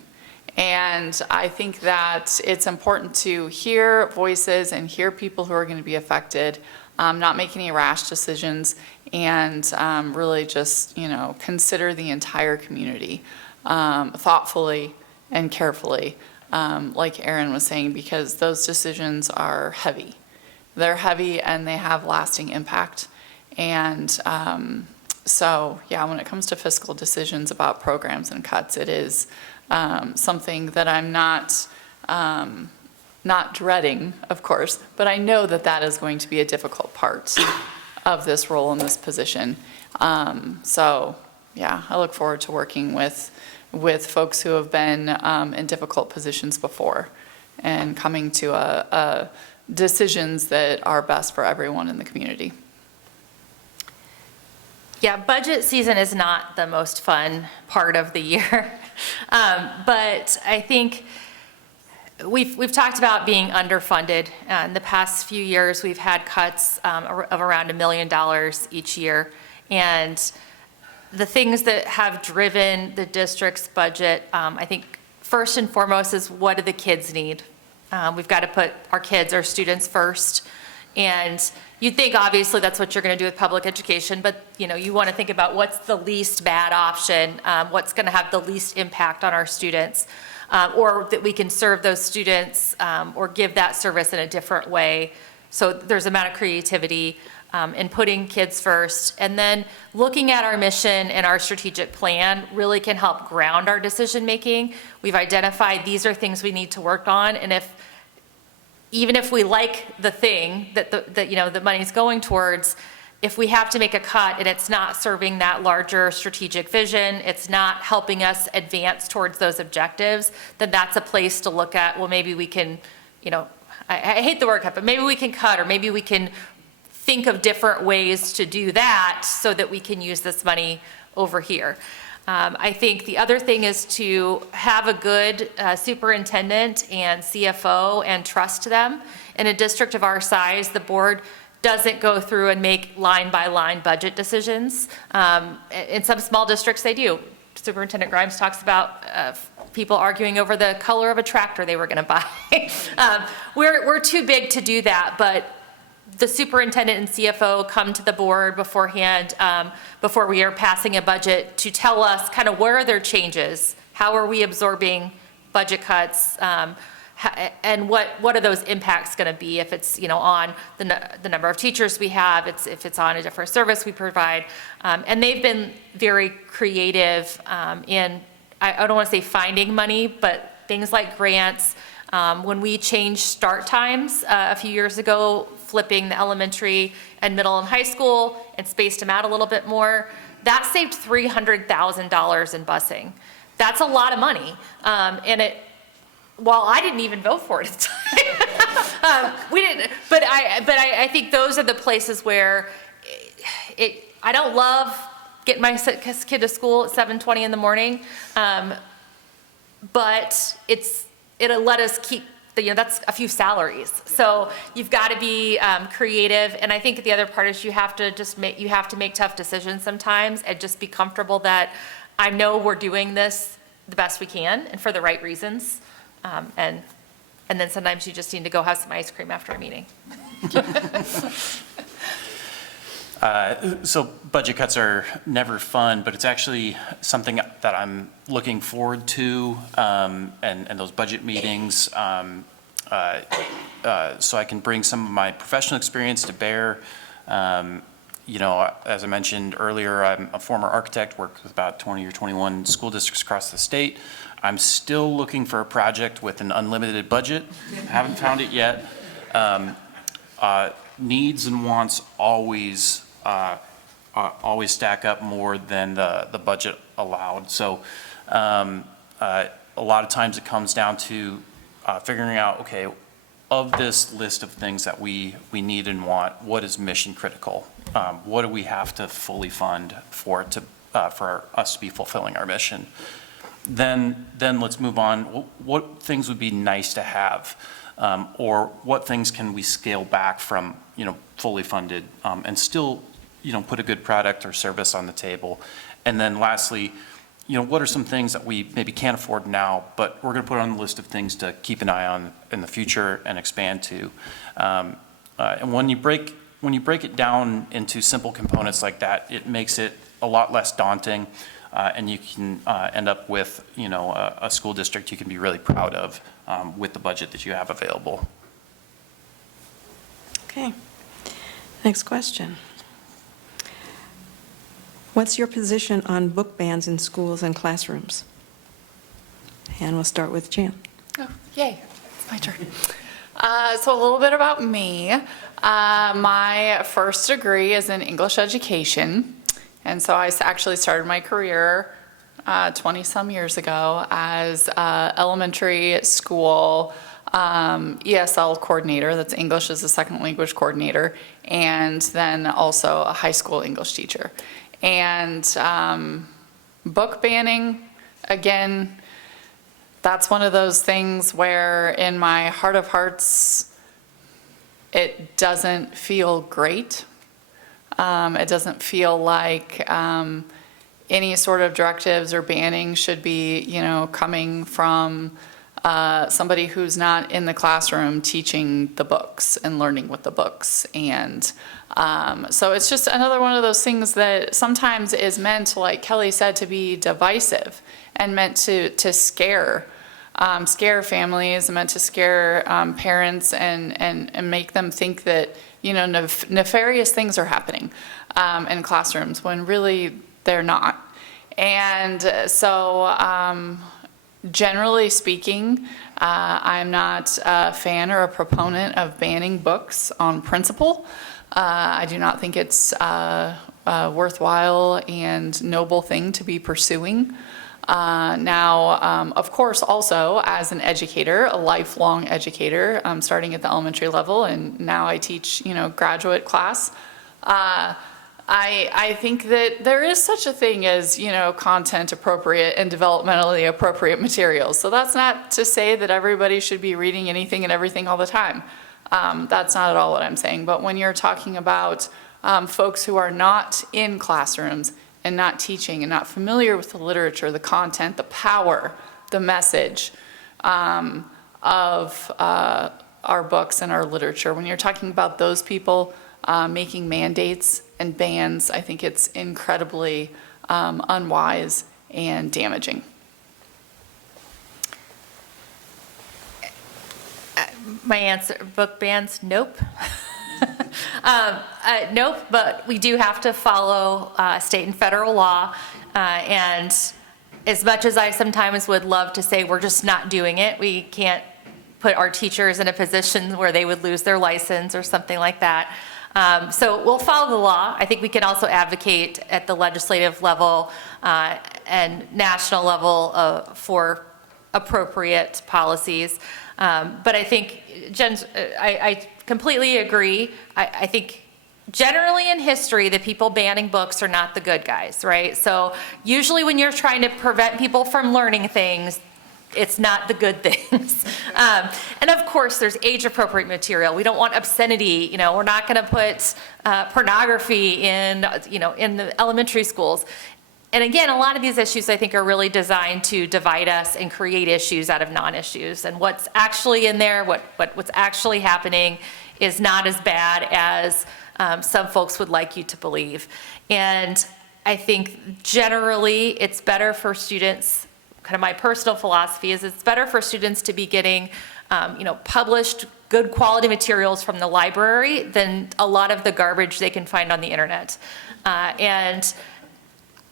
And I think that it's important to hear voices and hear people who are going to be affected, not make any rash decisions, and really just, you know, consider the entire community thoughtfully and carefully, like Aaron was saying, because those decisions are heavy. They're heavy and they have lasting impact. And so, yeah, when it comes to fiscal decisions about programs and cuts, it is something that I'm not dreading, of course, but I know that that is going to be a difficult part of this role in this position. So, yeah, I look forward to working with folks who have been in difficult positions before and coming to decisions that are best for everyone in the community. Yeah, budget season is not the most fun part of the year. But I think we've talked about being underfunded. In the past few years, we've had cuts of around $1 million each year. And the things that have driven the district's budget, I think first and foremost is, what do the kids need? We've got to put our kids, our students first. And you'd think obviously that's what you're going to do with public education, but you know, you want to think about what's the least bad option, what's going to have the least impact on our students, or that we can serve those students or give that service in a different way. So there's an amount of creativity in putting kids first. And then looking at our mission and our strategic plan really can help ground our decision making. We've identified these are things we need to work on, and if even if we like the thing that the money's going towards, if we have to make a cut and it's not serving that larger strategic vision, it's not helping us advance towards those objectives, then that's a place to look at, well, maybe we can, I hate the word cut, but maybe we can cut, or maybe we can think of different ways to do that so that we can use this money over here. I think the other thing is to have a good superintendent and CFO and trust them. In a district of our size, the board doesn't go through and make line-by-line budget decisions. In some small districts, they do. Superintendent Grimes talks about people arguing over the color of a tractor they were going to buy. We're too big to do that, but the superintendent and CFO come to the board beforehand, before we are passing a budget, to tell us kind of where are their changes, how are we absorbing budget cuts, and what are those impacts going to be if it's on the number of teachers we have, if it's on a different service we provide, and they've been very creative in, I don't want to say finding money, but things like grants. When we changed start times a few years ago, flipping the elementary and middle and high school and spaced them out a little bit more, that saved $300,000 in busing. That's a lot of money, and while I didn't even vote for it at the time, we didn't. But I think those are the places where I don't love getting my kid to school at 7:20 in the morning, but it'll let us keep. That's a few salaries. So you've got to be creative, and I think the other part is you have to make tough decisions sometimes, and just be comfortable that I know we're doing this the best we can and for the right reasons. And then sometimes you just need to go have some ice cream after a meeting. So budget cuts are never fun, but it's actually something that I'm looking forward to, and those budget meetings, so I can bring some of my professional experience to bear. As I mentioned earlier, I'm a former architect, worked with about 20 or 21 school districts across the state. I'm still looking for a project with an unlimited budget. Haven't found it yet. Needs and wants always stack up more than the budget allowed. So a lot of times it comes down to figuring out, okay, of this list of things that we need and want, what is mission critical? What do we have to fully fund for us to be fulfilling our mission? Then let's move on. What things would be nice to have? Or what things can we scale back from, fully funded, and still, put a good product or service on the table? And then lastly, what are some things that we maybe can't afford now, but we're going to put on the list of things to keep an eye on in the future and expand to? And when you break it down into simple components like that, it makes it a lot less daunting, and you can end up with, a school district you can be really proud of with the budget that you have available. Okay. Next question. What's your position on book bans in schools and classrooms? And we'll start with Jan. Oh, yay, it's my turn. So a little bit about me. My first degree is in English education. And so I actually started my career 20-some years ago as elementary school ESL coordinator, that's English as a second language coordinator, and then also a high school English teacher. And book banning, again, that's one of those things where in my heart of hearts, it doesn't feel great. It doesn't feel like any sort of directives or banning should be, coming from somebody who's not in the classroom teaching the books and learning with the books. And so it's just another one of those things that sometimes is meant, like Kelly said, to be divisive and meant to scare families, meant to scare parents and make them think that, nefarious things are happening in classrooms when really they're not. And so, Generally speaking, I'm not a fan or a proponent of banning books on principle. I do not think it's a worthwhile and noble thing to be pursuing. Now, of course, also as an educator, a lifelong educator, starting at the elementary level, and now I teach, graduate class. I think that there is such a thing as, content appropriate and developmentally appropriate materials. So that's not to say that everybody should be reading anything and everything all the time. That's not at all what I'm saying. But when you're talking about folks who are not in classrooms and not teaching and not familiar with the literature, the content, the power, the message of our books and our literature, when you're talking about those people making mandates and bans, I think it's incredibly unwise and damaging. My answer, book bans, nope. Nope, but we do have to follow state and federal law. And as much as I sometimes would love to say we're just not doing it, we can't put our teachers in a position where they would lose their license or something like that. So we'll follow the law. I think we can also advocate at the legislative level and national level for appropriate policies. But I think, Jen, I completely agree. I think generally in history, the people banning books are not the good guys, right? So usually when you're trying to prevent people from learning things, it's not the good things. And of course, there's age-appropriate material. We don't want obscenity. We're not going to put pornography in, in the elementary schools. And again, a lot of these issues, I think, are really designed to divide us and create issues out of non-issues. And what's actually in there, what's actually happening is not as bad as some folks would like you to believe. And I think generally it's better for students, kind of my personal philosophy is it's better for students to be getting, published good quality materials from the library than a lot of the garbage they can find on the internet. And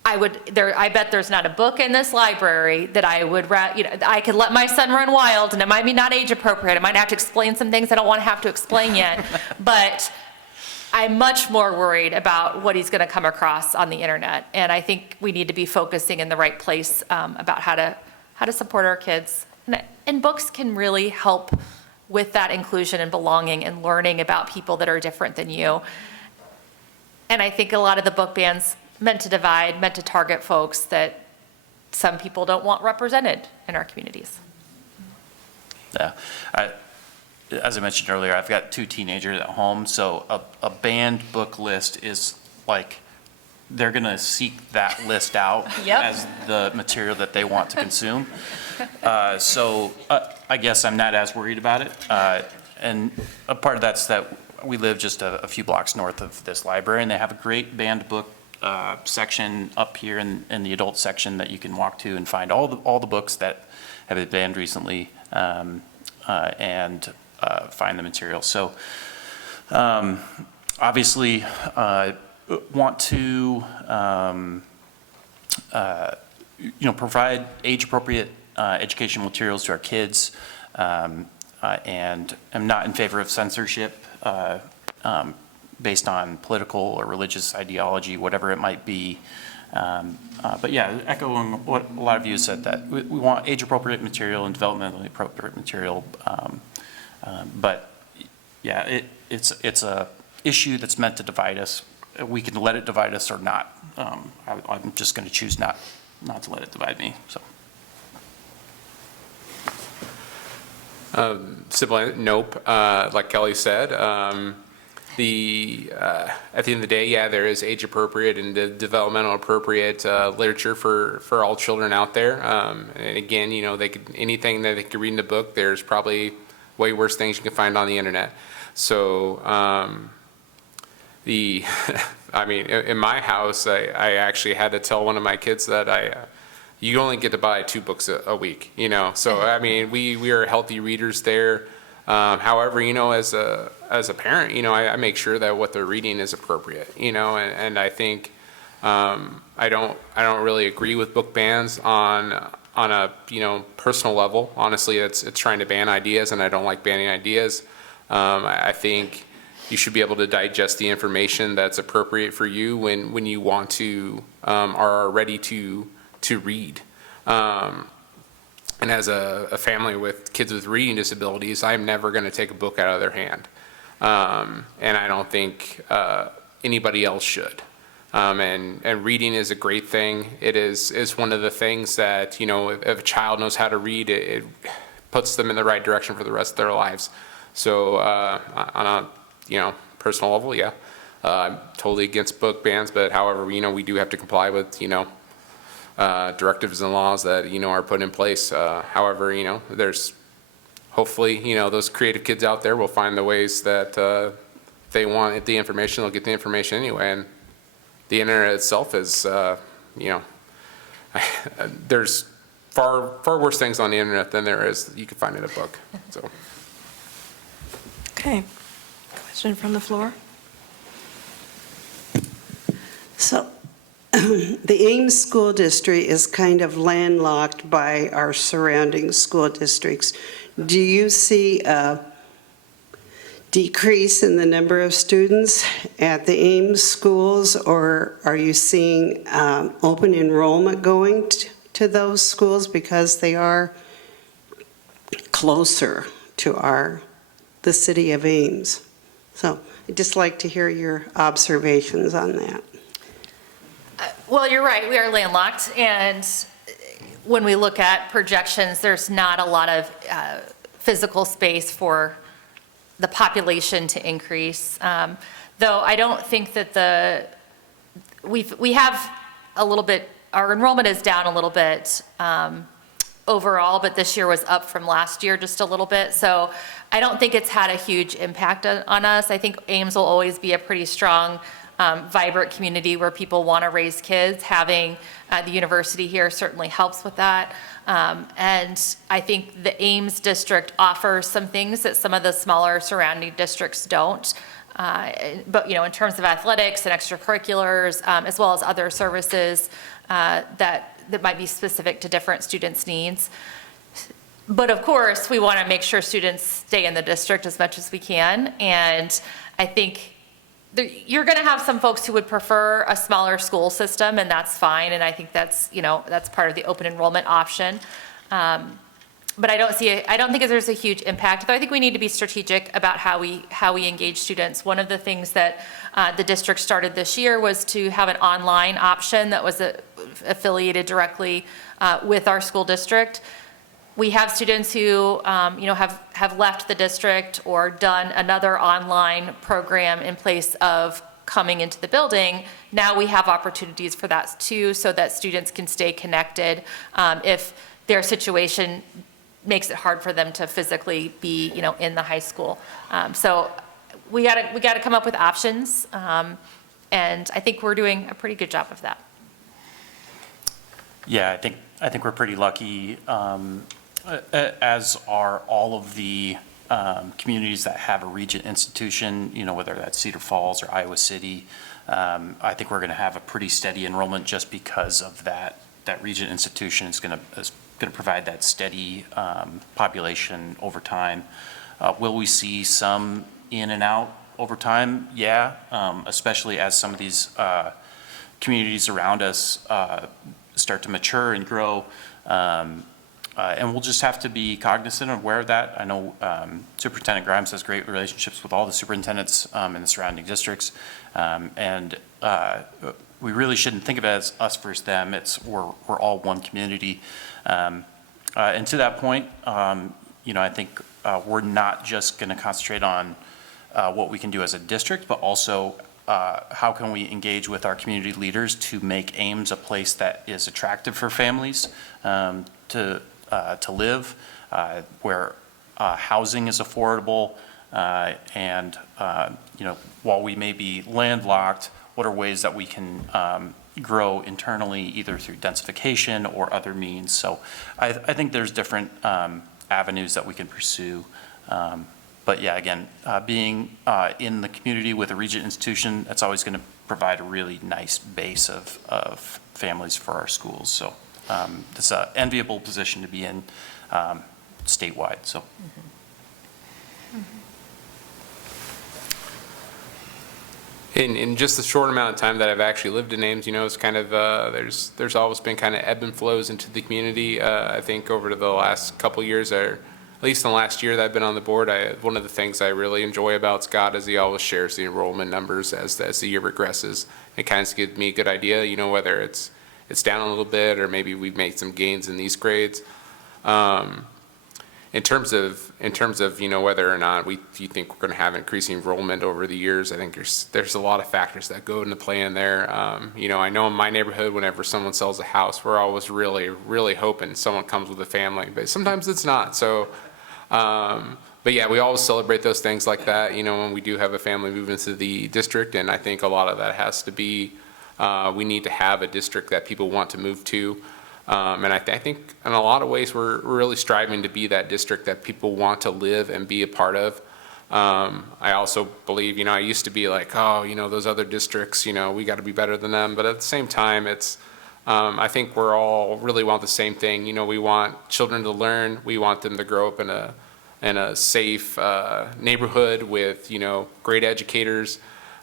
I bet there's not a book in this library that I would, I could let my son run wild, and it might be not age appropriate. I might have to explain some things I don't want to have to explain yet, but I'm much more worried about what he's going to come across on the internet. And I think we need to be focusing in the right place about how to support our kids. And books can really help with that inclusion and belonging and learning about people that are different than you. And I think a lot of the book bans meant to divide, meant to target folks that some people don't want represented in our communities. Yeah. As I mentioned earlier, I've got 2 teenagers at home, so a banned book list is like, they're going to seek that list out as the material that they want to consume. So I guess I'm not as worried about it. And a part of that's that we live just a few blocks north of this library, and they have a great banned book section up here in the adult section that you can walk to and find all the books that have been banned recently, and find the material. So obviously want to provide age-appropriate educational materials to our kids, and I'm not in favor of censorship based on political or religious ideology, whatever it might be. But yeah, echoing what a lot of you said, that we want age-appropriate material and developmentally appropriate material. But yeah, it's a issue that's meant to divide us. We can let it divide us or not. I'm just going to choose not to let it divide me. So. Simple, nope. Like Kelly said, at the end of the day, yeah, there is age appropriate and developmental appropriate literature for all children out there. And again, anything that they could read in the book, there's probably way worse things you can find on the internet. So in my house, I actually had to tell one of my kids that you only get to buy 2 books a week, So, we are healthy readers there. However, as a parent, I make sure that what they're reading is appropriate, and I think I don't really agree with book bans on on a, personal level, honestly, it's trying to ban ideas, and I don't like banning ideas. I think you should be able to digest the information that's appropriate for you when you want to, are ready to read. And as a family with kids with reading disabilities, I'm never going to take a book out of their hand. And I don't think anybody else should. And reading is a great thing. It is one of the things that, if a child knows how to read, it puts them in the right direction for the rest of their lives. So on a, personal level, yeah, I'm totally against book bans, but however, we do have to comply with, directives and laws that, are put in place. However, there's hopefully, those creative kids out there will find the ways that they want the information, they'll get the information anyway. And the internet itself is, there's far worse things on the internet than there is you can find in a book. So. Okay. Question from the floor? So the Ames School District is kind of landlocked by our surrounding school districts. Do you see a decrease in the number of students at the Ames schools, or are you seeing open enrollment going to those schools because they are closer to the city of Ames? So I'd just like to hear your observations on that. Well, you're right, we are landlocked, and when we look at projections, there's not a lot of physical space for the population to increase. Though I don't think that we have a little bit, our enrollment is down a little bit overall, but this year was up from last year just a little bit. So I don't think it's had a huge impact on us. I think Ames will always be a pretty strong, vibrant community where people want to raise kids. Having the university here certainly helps with that. And I think the Ames district offers some things that some of the smaller surrounding districts don't. But, in terms of athletics and extracurriculars, as well as other services that might be specific to different students' needs. But of course, we want to make sure students stay in the district as much as we can. And I think you're going to have some folks who would prefer a smaller school system, and that's fine. And I think that's, that's part of the open enrollment option. But I don't think there's a huge impact. Though I think we need to be strategic about how we engage students. One of the things that the district started this year was to have an online option that was affiliated directly with our school district. We have students who, have left the district or done another online program in place of coming into the building. Now we have opportunities for that too, so that students can stay connected if their situation makes it hard for them to physically be, in the high school. So we gotta come up with options, and I think we're doing a pretty good job of that. Yeah, I think we're pretty lucky, as are all of the communities that have a Regent institution, whether that's Cedar Falls or Iowa City. I think we're going to have a pretty steady enrollment just because of that. That Regent institution is going to provide that steady population over time. Will we see some in and out over time? Yeah, especially as some of these communities around us start to mature and grow. And we'll just have to be cognizant and aware of that. I know Superintendent Grimes has great relationships with all the superintendents in the surrounding districts. And we really shouldn't think of it as us versus them. We're all one community. And to that point, I think we're not just going to concentrate on what we can do as a district, but also how can we engage with our community leaders to make Ames a place that is attractive for families to live, where housing is affordable, and while we may be landlocked, what are ways that we can grow internally, either through densification or other means. So I think there's different avenues that we can pursue. But yeah, again, being in the community with a Regent institution, that's always going to provide a really nice base of families for our schools. So it's an enviable position to be in statewide, so. In just the short amount of time that I've actually lived in Ames, it's kind of, there's always been kind of ebb and flows into the community. I think over the last couple years, or at least in the last year that I've been on the board, one of the things I really enjoy about Scott is he always shares the enrollment numbers as the year progresses. It kind of gives me a good idea, whether it's down a little bit or maybe we've made some gains in these grades. In terms of whether or not you think we're going to have increasing enrollment over the years, I think there's a lot of factors that go into play in there. I know in my neighborhood, whenever someone sells a house, we're always really, really hoping someone comes with a family, but sometimes it's not. So, but yeah, we always celebrate those things like that. When we do have a family move into the district, and I think a lot of that has to be we need to have a district that people want to move to. And I think in a lot of ways, we're really striving to be that district that people want to live and be a part of. I also believe, I used to be like, those other districts, we got to be better than them. But at the same time, I think we're all really want the same thing. We want children to learn. We want them to grow up in a safe neighborhood with, great educators.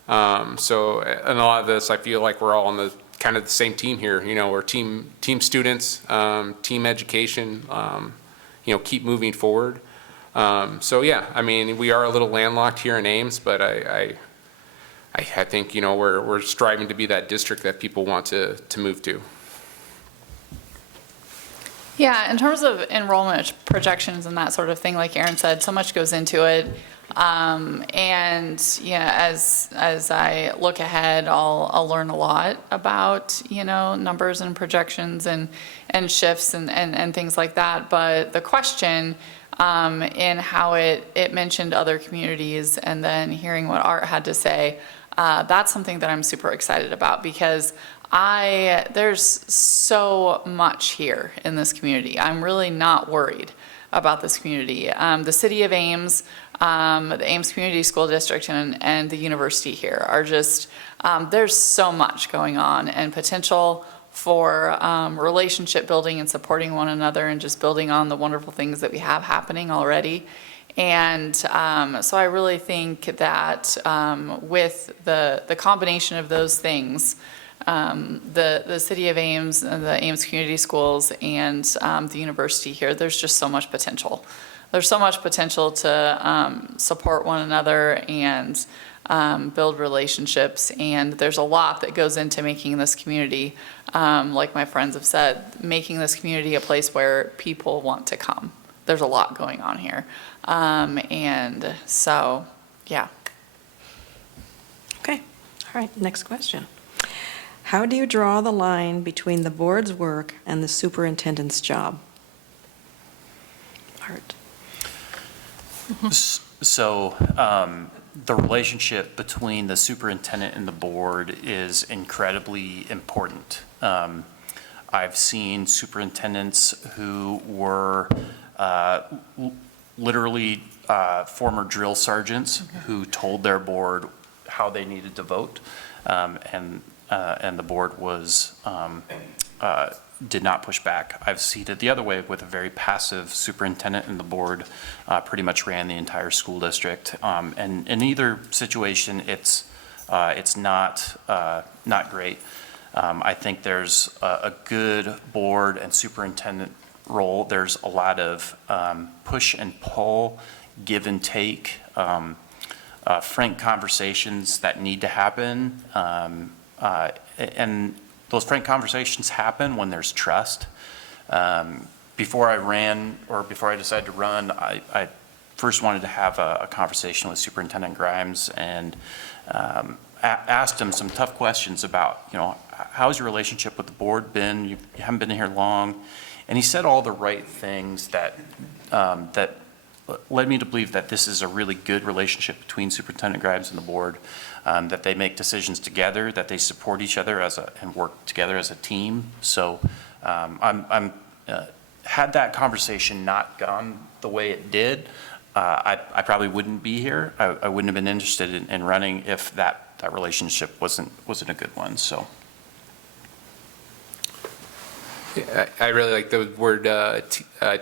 So in a lot of this, I feel like we're all on the kind of the same team here. We're team students, team education, keep moving forward. So yeah, I mean, we are a little landlocked here in Ames, but I think, we're striving to be that district that people want to move to. Yeah, in terms of enrollment projections and that sort of thing, like Aaron said, so much goes into it. And yeah, as I look ahead, I'll learn a lot about, numbers and projections and shifts and things like that. But the question in how it mentioned other communities and then hearing what Art had to say, that's something that I'm super excited about because there's so much here in this community. I'm really not worried about this community. The city of Ames, the Ames Community School District and the university here are just, there's so much going on and potential for relationship building and supporting one another and just building on the wonderful things that we have happening already. And so I really think that with the combination of those things, the city of Ames and the Ames Community Schools and the university here, there's just so much potential. There's so much potential to support one another and build relationships, and there's a lot that goes into making this community, like my friends have said, making this community a place where people want to come. There's a lot going on here. And so, yeah. Okay, all right, next question. How do you draw the line between the board's work and the superintendent's job? Art. So the relationship between the superintendent and the board is incredibly important. I've seen superintendents who were literally former drill sergeants who told their board how they needed to vote, and the board did not push back. I've seen it the other way with a very passive superintendent, and the board pretty much ran the entire school district. And in either situation, it's not great. I think there's a good board and superintendent role. There's a lot of push and pull, give and take, frank conversations that need to happen. And those frank conversations happen when there's trust. Before I decided to run, I first wanted to have a conversation with Superintendent Grimes and asked him some tough questions about, how's your relationship with the board been? You haven't been here long. And he said all the right things that led me to believe that this is a really good relationship between Superintendent Grimes and the board, that they make decisions together, that they support each other and work together as a team. So had that conversation not gone the way it did, I probably wouldn't be here. I wouldn't have been interested in running if that relationship wasn't a good one. So. I really like the word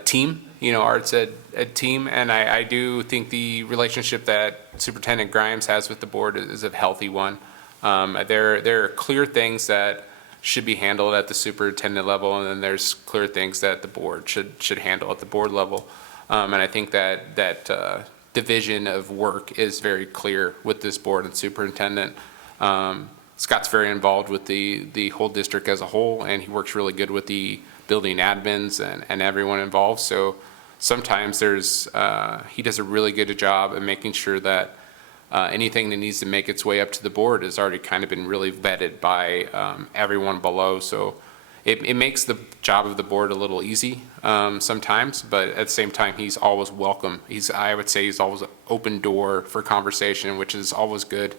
team. Art's a team, and I do think the relationship that Superintendent Grimes has with the board is a healthy one. There are clear things that should be handled at the superintendent level, and then there's clear things that the board should handle at the board level. And I think that division of work is very clear with this board and superintendent. Scott's very involved with the whole district as a whole, and he works really good with the building admins and everyone involved. So sometimes he does a really good job of making sure that anything that needs to make its way up to the board has already kind of been really vetted by everyone below. So it makes the job of the board a little easy sometimes, but at the same time, he's always welcome. I would say he's always an open door for conversation, which is always good.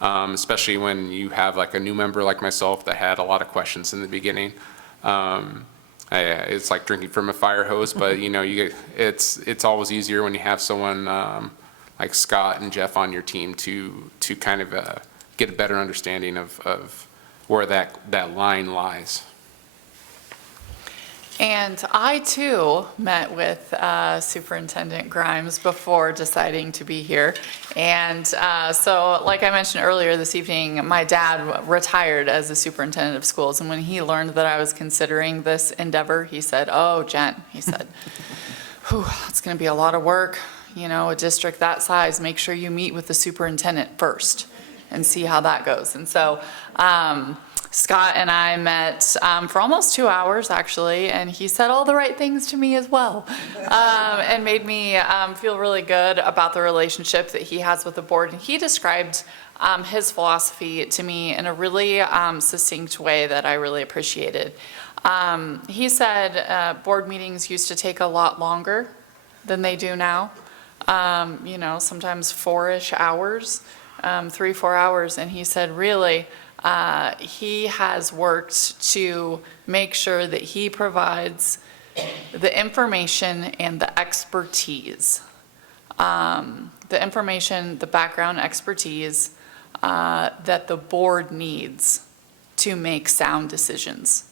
Especially when you have like a new member like myself that had a lot of questions in the beginning. It's like drinking from a fire hose, but it's always easier when you have someone like Scott and Jeff on your team to kind of get a better understanding of where that line lies. And I too met with Superintendent Grimes before deciding to be here. And so like I mentioned earlier this evening, my dad retired as the superintendent of schools. And when he learned that I was considering this endeavor, he said, "Oh, Jen," he said, "whew, it's going to be a lot of work. A district that size, make sure you meet with the superintendent first and see how that goes." And so Scott and I met for almost 2 hours, actually, and he said all the right things to me as well, and made me feel really good about the relationship that he has with the board. And he described his philosophy to me in a really succinct way that I really appreciated. He said board meetings used to take a lot longer than they do now, sometimes 4-ish hours, 3-4 hours, and he said really, he has worked to make sure that he provides the information and the expertise, the background expertise that the board needs to make sound decisions.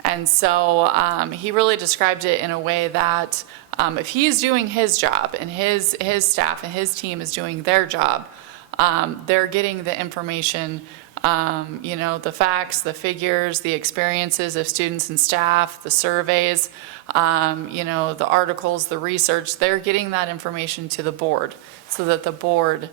And so he really described it in a way that if he's doing his job and his staff and his team is doing their job, they're getting the information, the facts, the figures, the experiences of students and staff, the surveys, the articles, the research. They're getting that information to the board so that the board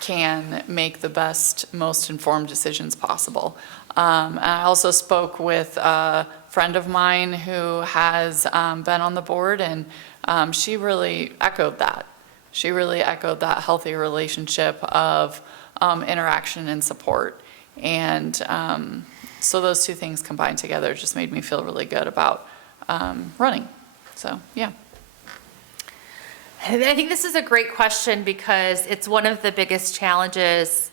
can make the best, most informed decisions possible. I also spoke with a friend of mine who has been on the board, and she really echoed that. She really echoed that healthy relationship of interaction and support. And so those two things combined together just made me feel really good about running. So, yeah. I think this is a great question because it's one of the biggest challenges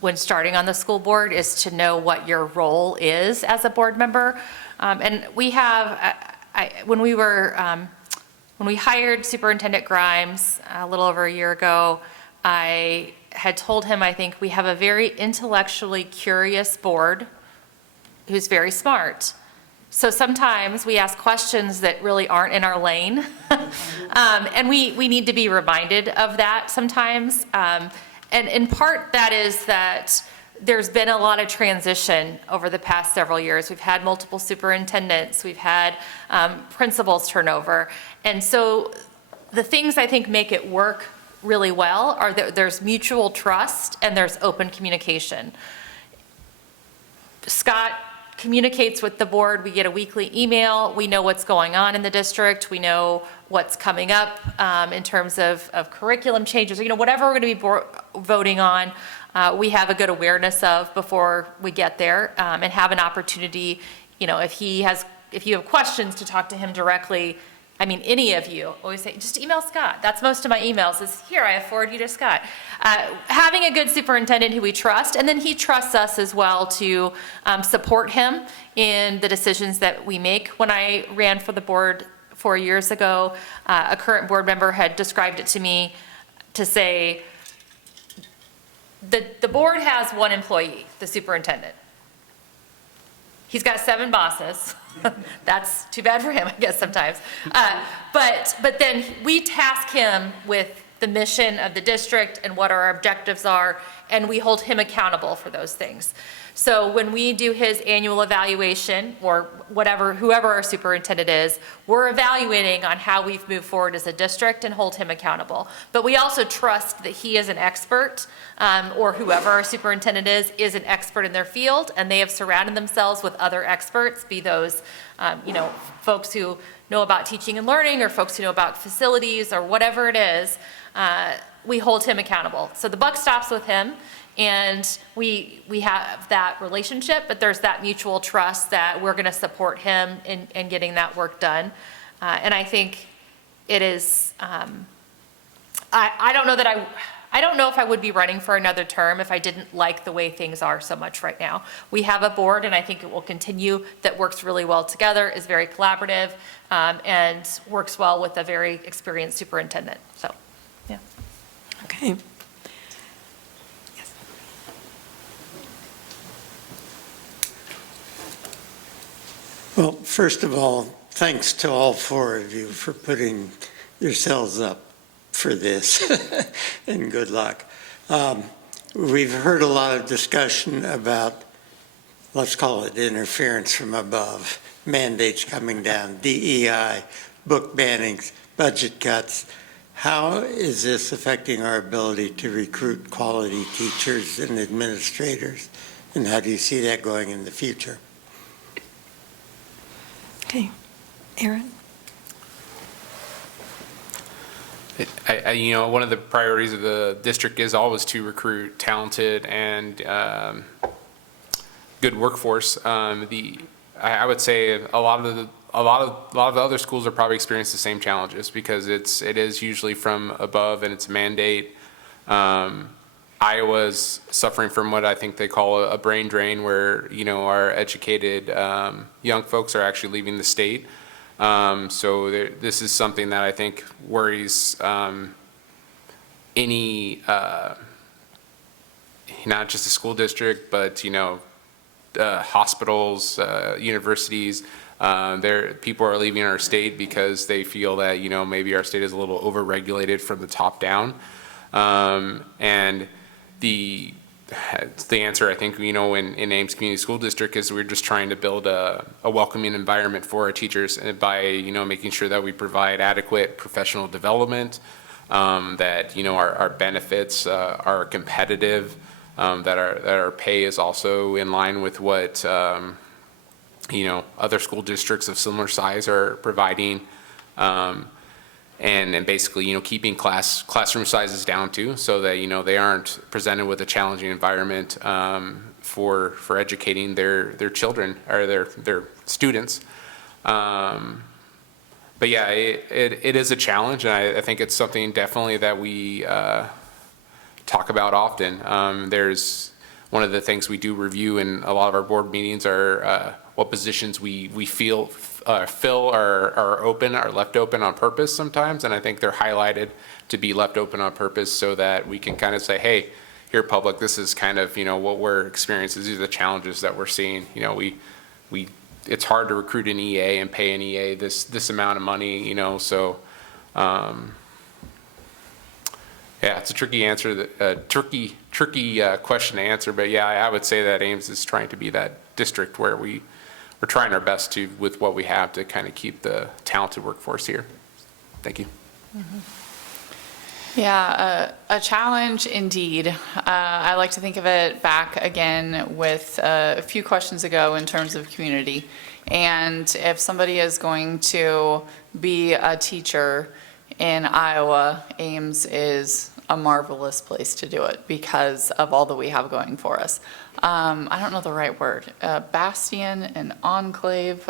when starting on the school board is to know what your role is as a board member. And we have, when we hired Superintendent Grimes a little over a year ago, I had told him, I think we have a very intellectually curious board who's very smart. So sometimes we ask questions that really aren't in our lane. And we need to be reminded of that sometimes. And in part that is that there's been a lot of transition over the past several years. We've had multiple superintendents, we've had principals turnover. And so the things I think make it work really well are that there's mutual trust and there's open communication. Scott communicates with the board. We get a weekly email. We know what's going on in the district. We know what's coming up in terms of curriculum changes, whatever we're going to be voting on, we have a good awareness of before we get there, and have an opportunity, if you have questions, to talk to him directly. I mean, any of you always say, just email Scott. That's most of my emails is, here, I forward you to Scott. Having a good superintendent who we trust, and then he trusts us as well to support him in the decisions that we make. When I ran for the board 4 years ago, a current board member had described it to me to say, the board has one employee, the superintendent. He's got 7 bosses. That's too bad for him, I guess, sometimes. But then we task him with the mission of the district and what our objectives are, and we hold him accountable for those things. So when we do his annual evaluation, or whoever our superintendent is, we're evaluating on how we've moved forward as a district and hold him accountable. But we also trust that he is an expert, or whoever our superintendent is an expert in their field, and they have surrounded themselves with other experts, be those, folks who know about teaching and learning, or folks who know about facilities, or whatever it is. We hold him accountable. So the buck stops with him. And we have that relationship, but there's that mutual trust that we're going to support him in getting that work done. And I think it is, I don't know that I don't know if I would be running for another term if I didn't like the way things are so much right now. We have a board, and I think it will continue, that works really well together, is very collaborative, and works well with a very experienced superintendent. So, yeah. Okay. Well, first of all, thanks to all 4 of you for putting yourselves up for this, and good luck. We've heard a lot of discussion about, let's call it interference from above, mandates coming down, DEI, book bannings, budget cuts. How is this affecting our ability to recruit quality teachers and administrators, and how do you see that going in the future? Okay. Aaron? One of the priorities of the district is always to recruit talented and good workforce. I would say a lot of the other schools are probably experiencing the same challenges because it is usually from above and it's a mandate. Iowa's suffering from what I think they call a brain drain, where our educated young folks are actually leaving the state. So this is something that I think worries any, not just the school district, but hospitals, universities. People are leaving our state because they feel that maybe our state is a little overregulated from the top down, and the answer, I think, in Ames Community School District is we're just trying to build a welcoming environment for our teachers by, making sure that we provide adequate professional development, that, our benefits are competitive, that our pay is also in line with what, other school districts of similar size are providing. And basically, keeping classroom sizes down too, so that, they aren't presented with a challenging environment for educating their children or their students. But yeah, it is a challenge, and I think it's something definitely that we talk about often. There's one of the things we do review in a lot of our board meetings are what positions we feel fill are open, are left open on purpose sometimes, and I think they're highlighted to be left open on purpose so that we can kind of say, hey, here public, this is kind of what we're experiencing. These are the challenges that we're seeing. It's hard to recruit an EA and pay an EA this amount of money. So yeah, it's a tricky answer, tricky question to answer. But yeah, I would say that Ames is trying to be that district where we're trying our best to, with what we have, to kind of keep the talented workforce here. Thank you. Mm-hmm. Yeah, a challenge indeed. I like to think of it back again with a few questions ago in terms of community. And if somebody is going to be a teacher in Iowa, Ames is a marvelous place to do it because of all that we have going for us. I don't know the right word. Bastion and enclave.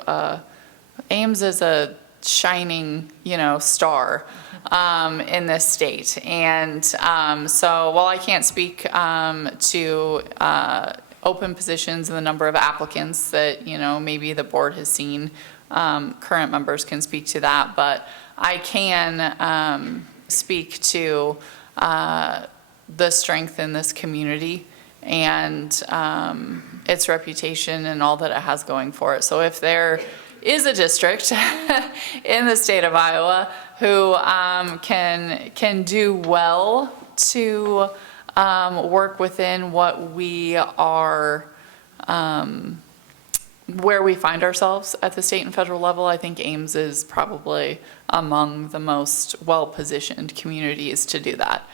Ames is a shining, star in this state. And so while I can't speak to open positions and the number of applicants that, maybe the board has seen, current members can speak to that. But I can speak to the strength in this community and its reputation and all that it has going for it. So if there is a district in the state of Iowa who can do well to work within what we are, where we find ourselves at the state and federal level, I think Ames is probably among the most well-positioned communities to do that.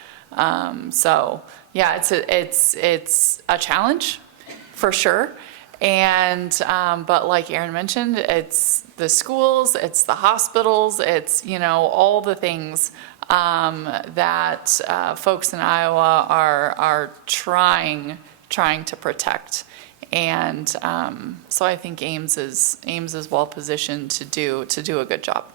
So yeah, it's a challenge for sure. And, but like Aaron mentioned, it's the schools, it's the hospitals, it's, all the things that folks in Iowa are trying to protect. And so I think Ames is well positioned to do a good job.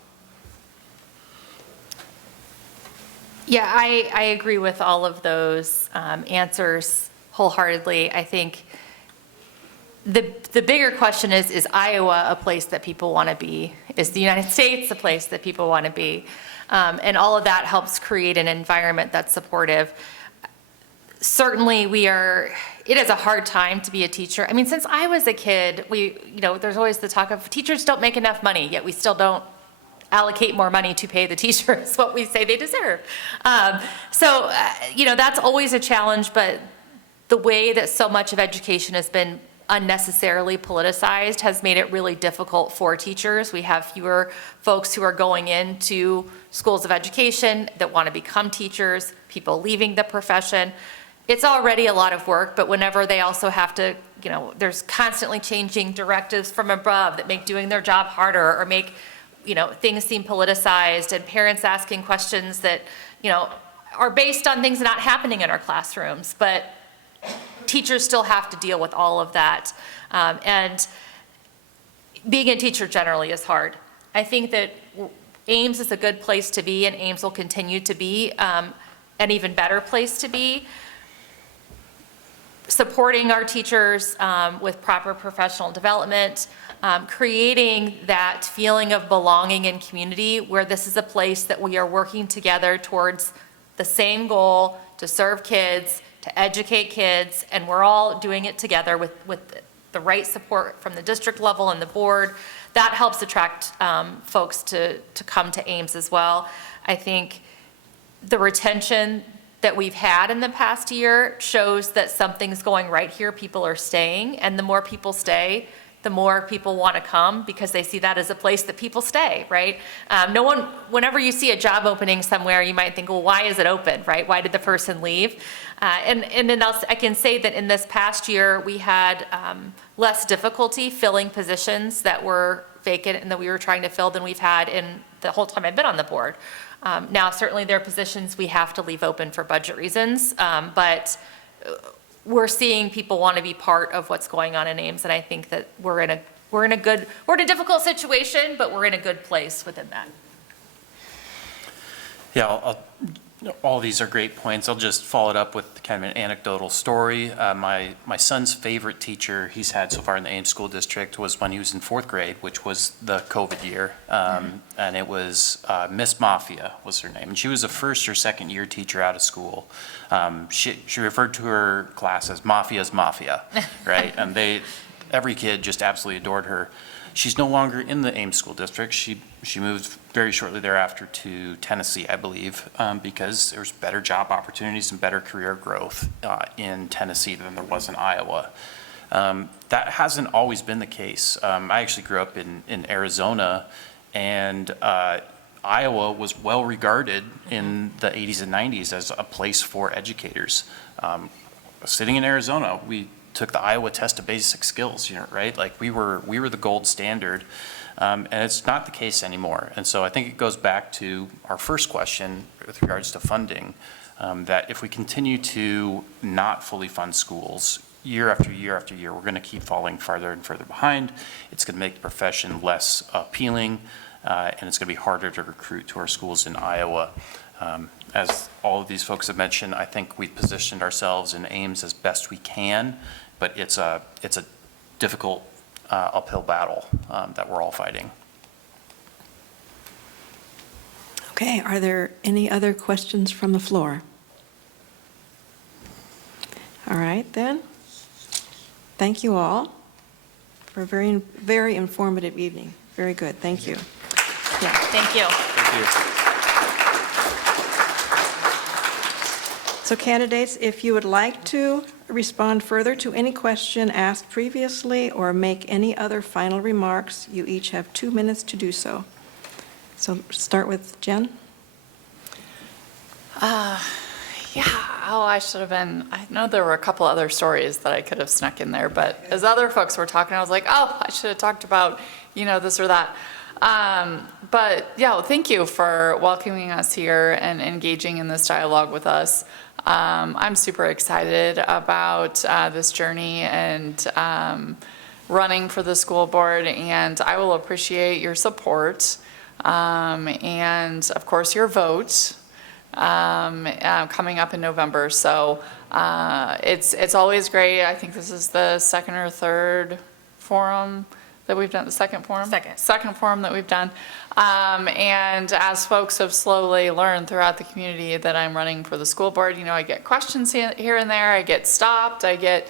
Yeah, I agree with all of those answers wholeheartedly. I think the bigger question is Iowa a place that people want to be? Is the United States a place that people want to be? And all of that helps create an environment that's supportive. Certainly it is a hard time to be a teacher. I mean, since I was a kid, there's always the talk of teachers don't make enough money, yet we still don't allocate more money to pay the teachers what we say they deserve. So that's always a challenge, but the way that so much of education has been unnecessarily politicized has made it really difficult for teachers. We have fewer folks who are going into schools of education that want to become teachers, people leaving the profession. It's already a lot of work, but whenever they also have to, there's constantly changing directives from above that make doing their job harder or make, things seem politicized, and parents asking questions that, are based on things not happening in our classrooms. But teachers still have to deal with all of that. And being a teacher generally is hard. I think that Ames is a good place to be, and Ames will continue to be an even better place to be. Supporting our teachers with proper professional development, creating that feeling of belonging and community where this is a place that we are working together towards the same goal, to serve kids, to educate kids, and we're all doing it together with the right support from the district level and the board. That helps attract folks to come to Ames as well. I think the retention that we've had in the past year shows that something's going right here. People are staying, and the more people stay, the more people want to come because they see that as a place that people stay, right? Whenever you see a job opening somewhere, you might think, well, why is it open, right? Why did the person leave? And then I can say that in this past year, we had less difficulty filling positions that were vacant and that we were trying to fill than we've had in the whole time I've been on the board. Now, certainly there are positions we have to leave open for budget reasons, but we're seeing people want to be part of what's going on in Ames, and I think that we're in a difficult situation, but we're in a good place within that. Yeah, all these are great points. I'll just follow it up with kind of an anecdotal story. My son's favorite teacher he's had so far in the Ames School District was when he was in fourth grade, which was the COVID year. And it was Miss Mafia was her name. And she was a first or second year teacher out of school. She referred to her class as Mafia's Mafia, right? And every kid just absolutely adored her. She's no longer in the Ames School District. She moved very shortly thereafter to Tennessee, I believe, because there's better job opportunities and better career growth in Tennessee than there was in Iowa. That hasn't always been the case. I actually grew up in Arizona, and Iowa was well regarded in the 80s and 90s as a place for educators. Sitting in Arizona, we took the Iowa Test of Basic Skills, right? Like we were the gold standard, and it's not the case anymore. And so I think it goes back to our first question with regards to funding, that if we continue to not fully fund schools year after year after year, we're going to keep falling farther and further behind. It's going to make the profession less appealing, and it's going to be harder to recruit to our schools in Iowa. As all of these folks have mentioned, I think we've positioned ourselves in Ames as best we can, but it's a difficult uphill battle that we're all fighting. Okay, are there any other questions from the floor? All right, then. Thank you all for a very, very informative evening. Very good, thank you. Yeah. Thank you. Thank you. So candidates, if you would like to respond further to any question asked previously or make any other final remarks, you each have 2 minutes to do so. So start with Jen. I should have been, I know there were a couple other stories that I could have snuck in there, but as other folks were talking, I was like, oh, I should have talked about, this or that. But yeah, well, thank you for welcoming us here and engaging in this dialogue with us. I'm super excited about this journey and running for the school board, and I will appreciate your support and, of course, your vote coming up in November. So it's always great. I think this is the second or third forum that we've done, the second forum? Second forum that we've done. And as folks have slowly learned throughout the community that I'm running for the school board, I get questions here and there, I get stopped, I get,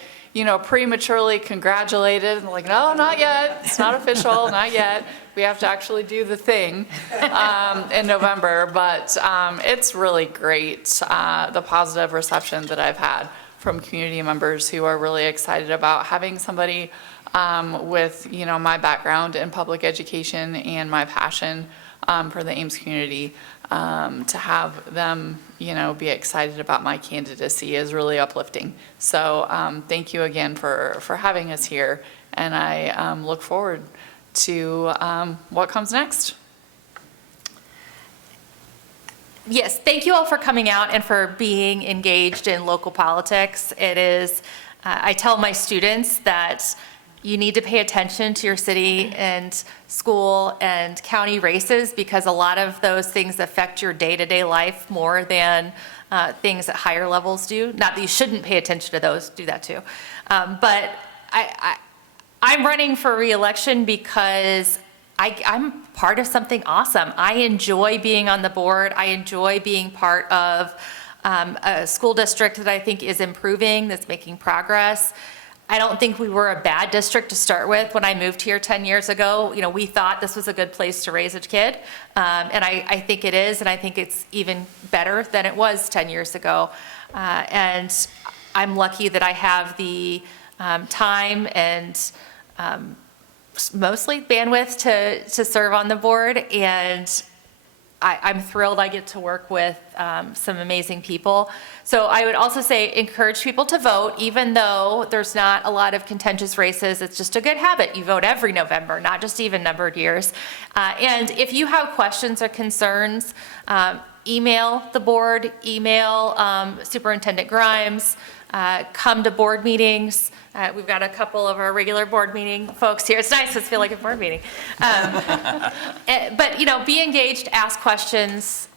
prematurely congratulated, and like, no, not yet, it's not official, not yet. We have to actually do the thing in November, but it's really great, the positive reception that I've had from community members who are really excited about having somebody with, my background in public education and my passion for the Ames community, to have them, be excited about my candidacy is really uplifting. So thank you again for having us here, and I look forward to what comes next. Yes, thank you all for coming out and for being engaged in local politics. It is, I tell my students that you need to pay attention to your city and school and county races, because a lot of those things affect your day-to-day life more than things at higher levels do. Not that you shouldn't pay attention to those, do that too. But I'm running for re-election because I'm part of something awesome. I enjoy being on the board. I enjoy being part of a school district that I think is improving, that's making progress. I don't think we were a bad district to start with. When I moved here 10 years ago, we thought this was a good place to raise a kid. And I think it is, and I think it's even better than it was 10 years ago. And I'm lucky that I have the time and mostly bandwidth to serve on the board, and I'm thrilled I get to work with some amazing people. So I would also say encourage people to vote, even though there's not a lot of contentious races. It's just a good habit. You vote every November, not just even numbered years. And if you have questions or concerns, email the board, email Superintendent Grimes, come to board meetings. We've got a couple of our regular board meeting folks here. It's nice to feel like a board meeting. But, be engaged, ask questions.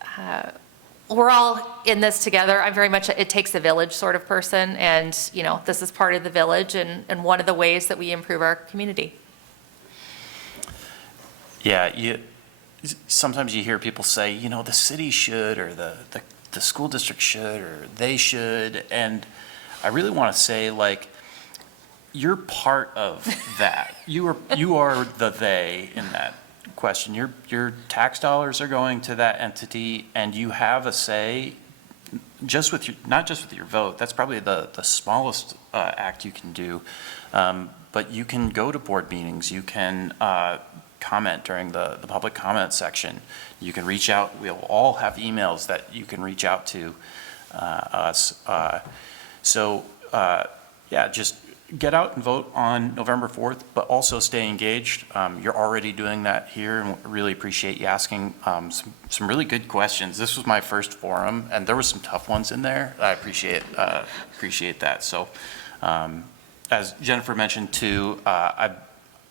We're all in this together. I'm very much a it takes a village sort of person, and, this is part of the village and one of the ways that we improve our community. Yeah, sometimes you hear people say, the city should, or the school district should, or they should, and I really want to say, you're part of that. You are the they in that question. Your tax dollars are going to that entity, and you have a say, not just with your vote. That's probably the smallest act you can do, but you can go to board meetings. You can comment during the public comment section. You can reach out. We'll all have emails that you can reach out to us. Just get out and vote on November 4th, but also stay engaged. You're already doing that here, and really appreciate you asking some really good questions. This was my first forum, and there were some tough ones in there. I appreciate that. So, as Jennifer mentioned too,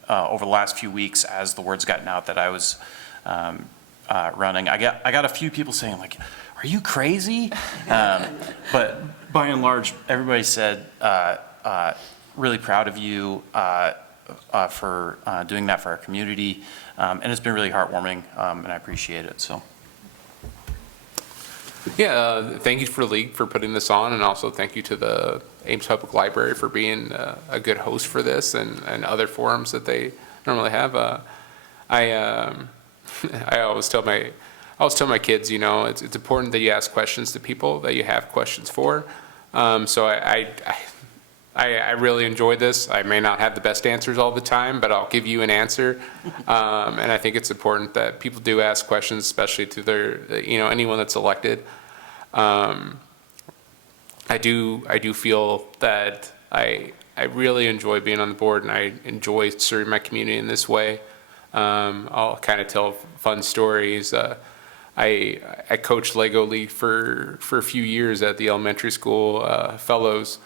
over the last few weeks, as the word's gotten out that I was running, I got a few people saying, "Are you crazy?" But by and large, everybody said, really proud of you for doing that for our community, and it's been really heartwarming, and I appreciate it. So, Yeah, thank you for the league for putting this on, and also thank you to the Ames Public Library for being a good host for this and other forums that they normally have. I always tell my kids, you know, it's important that you ask questions to people that you have questions for. So I really enjoyed this. I may not have the best answers all the time, but I'll give you an answer. And I think it's important that people do ask questions, especially to their, you know, anyone that's elected. I do feel that I really enjoy being on the board, and I enjoy serving my community in this way. I'll kind of tell fun stories. I coached Lego League for a few years at the elementary school fellows,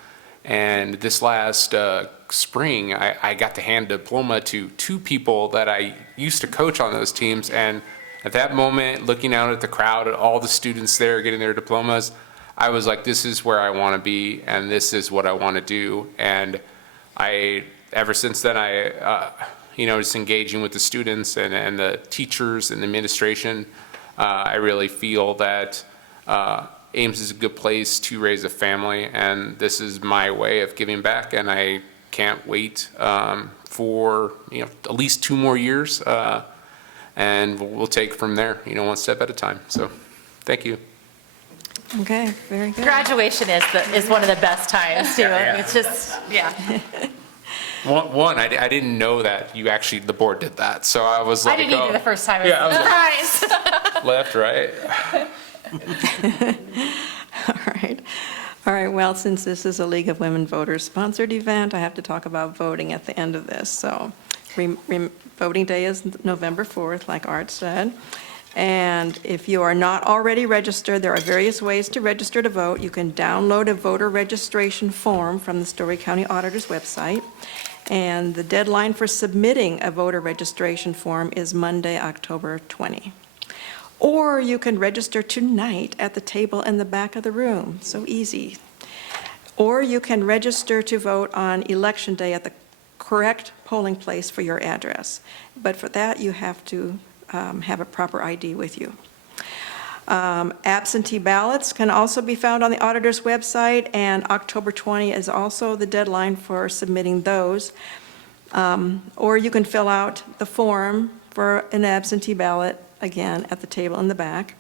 and this last spring I got to hand a diploma to 2 people that I used to coach on those teams. And at that moment, looking out at the crowd, at all the students there getting their diplomas, I was like, this is where I want to be, and this is what I want to do. And ever since then, you know, just engaging with the students and the teachers and the administration, I really feel that Ames is a good place to raise a family, and this is my way of giving back, and I can't wait for, you know, at least 2 more years, and we'll take from there, you know, one step at a time. So, thank you. Okay, very good. Graduation is one of the best times, too. It's just, yeah. I didn't know that the board did that, so I was like, I didn't either the first time. Yeah, I was Surprise! left, right? All right, well, since this is a League of Women Voters sponsored event, I have to talk about voting at the end of this. So voting day is November 4th, like Art said. And if you are not already registered, there are various ways to register to vote. You can download a voter registration form from the Story County Auditor's website. And the deadline for submitting a voter registration form is Monday, October 20. Or you can register tonight at the table in the back of the room. So easy. Or you can register to vote on Election Day at the correct polling place for your address. But for that, you have to have a proper ID with you. Absentee ballots can also be found on the auditor's website, and October 20 is also the deadline for submitting those. Or you can fill out the form for an absentee ballot, again, at the table in the back.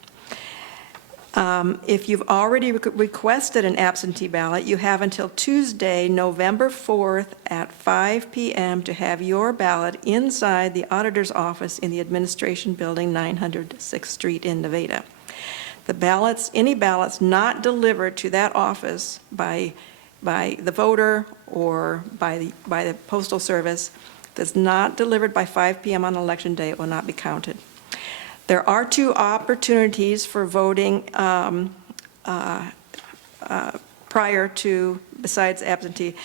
If you've already requested an absentee ballot, you have until Tuesday, November 4th at 5 p.m. to have your ballot inside the auditor's office in the Administration Building, 900 6th Street in Nevada. Any ballots not delivered to that office by the voter or by the Postal Service, that's not delivered by 5 p.m. on Election Day, it will not be counted. There are 2 opportunities for voting prior to, besides absentee.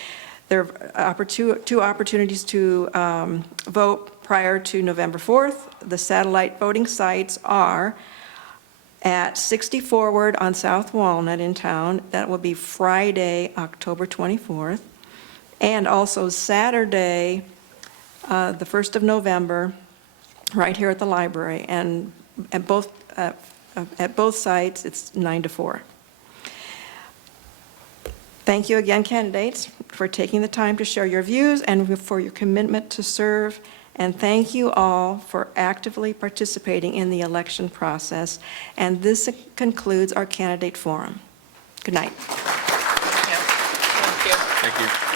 There are 2 opportunities to vote prior to November 4th. The satellite voting sites are at 60 Forward on South Walnut in town. That will be Friday, October 24th. And also Saturday, the 1st of November, right here at the library, and at both sites, it's 9 to 4. Thank you again, candidates, for taking the time to share your views and for your commitment to serve. And thank you all for actively participating in the election process. And this concludes our candidate forum. Good night. Thank you. Thank you.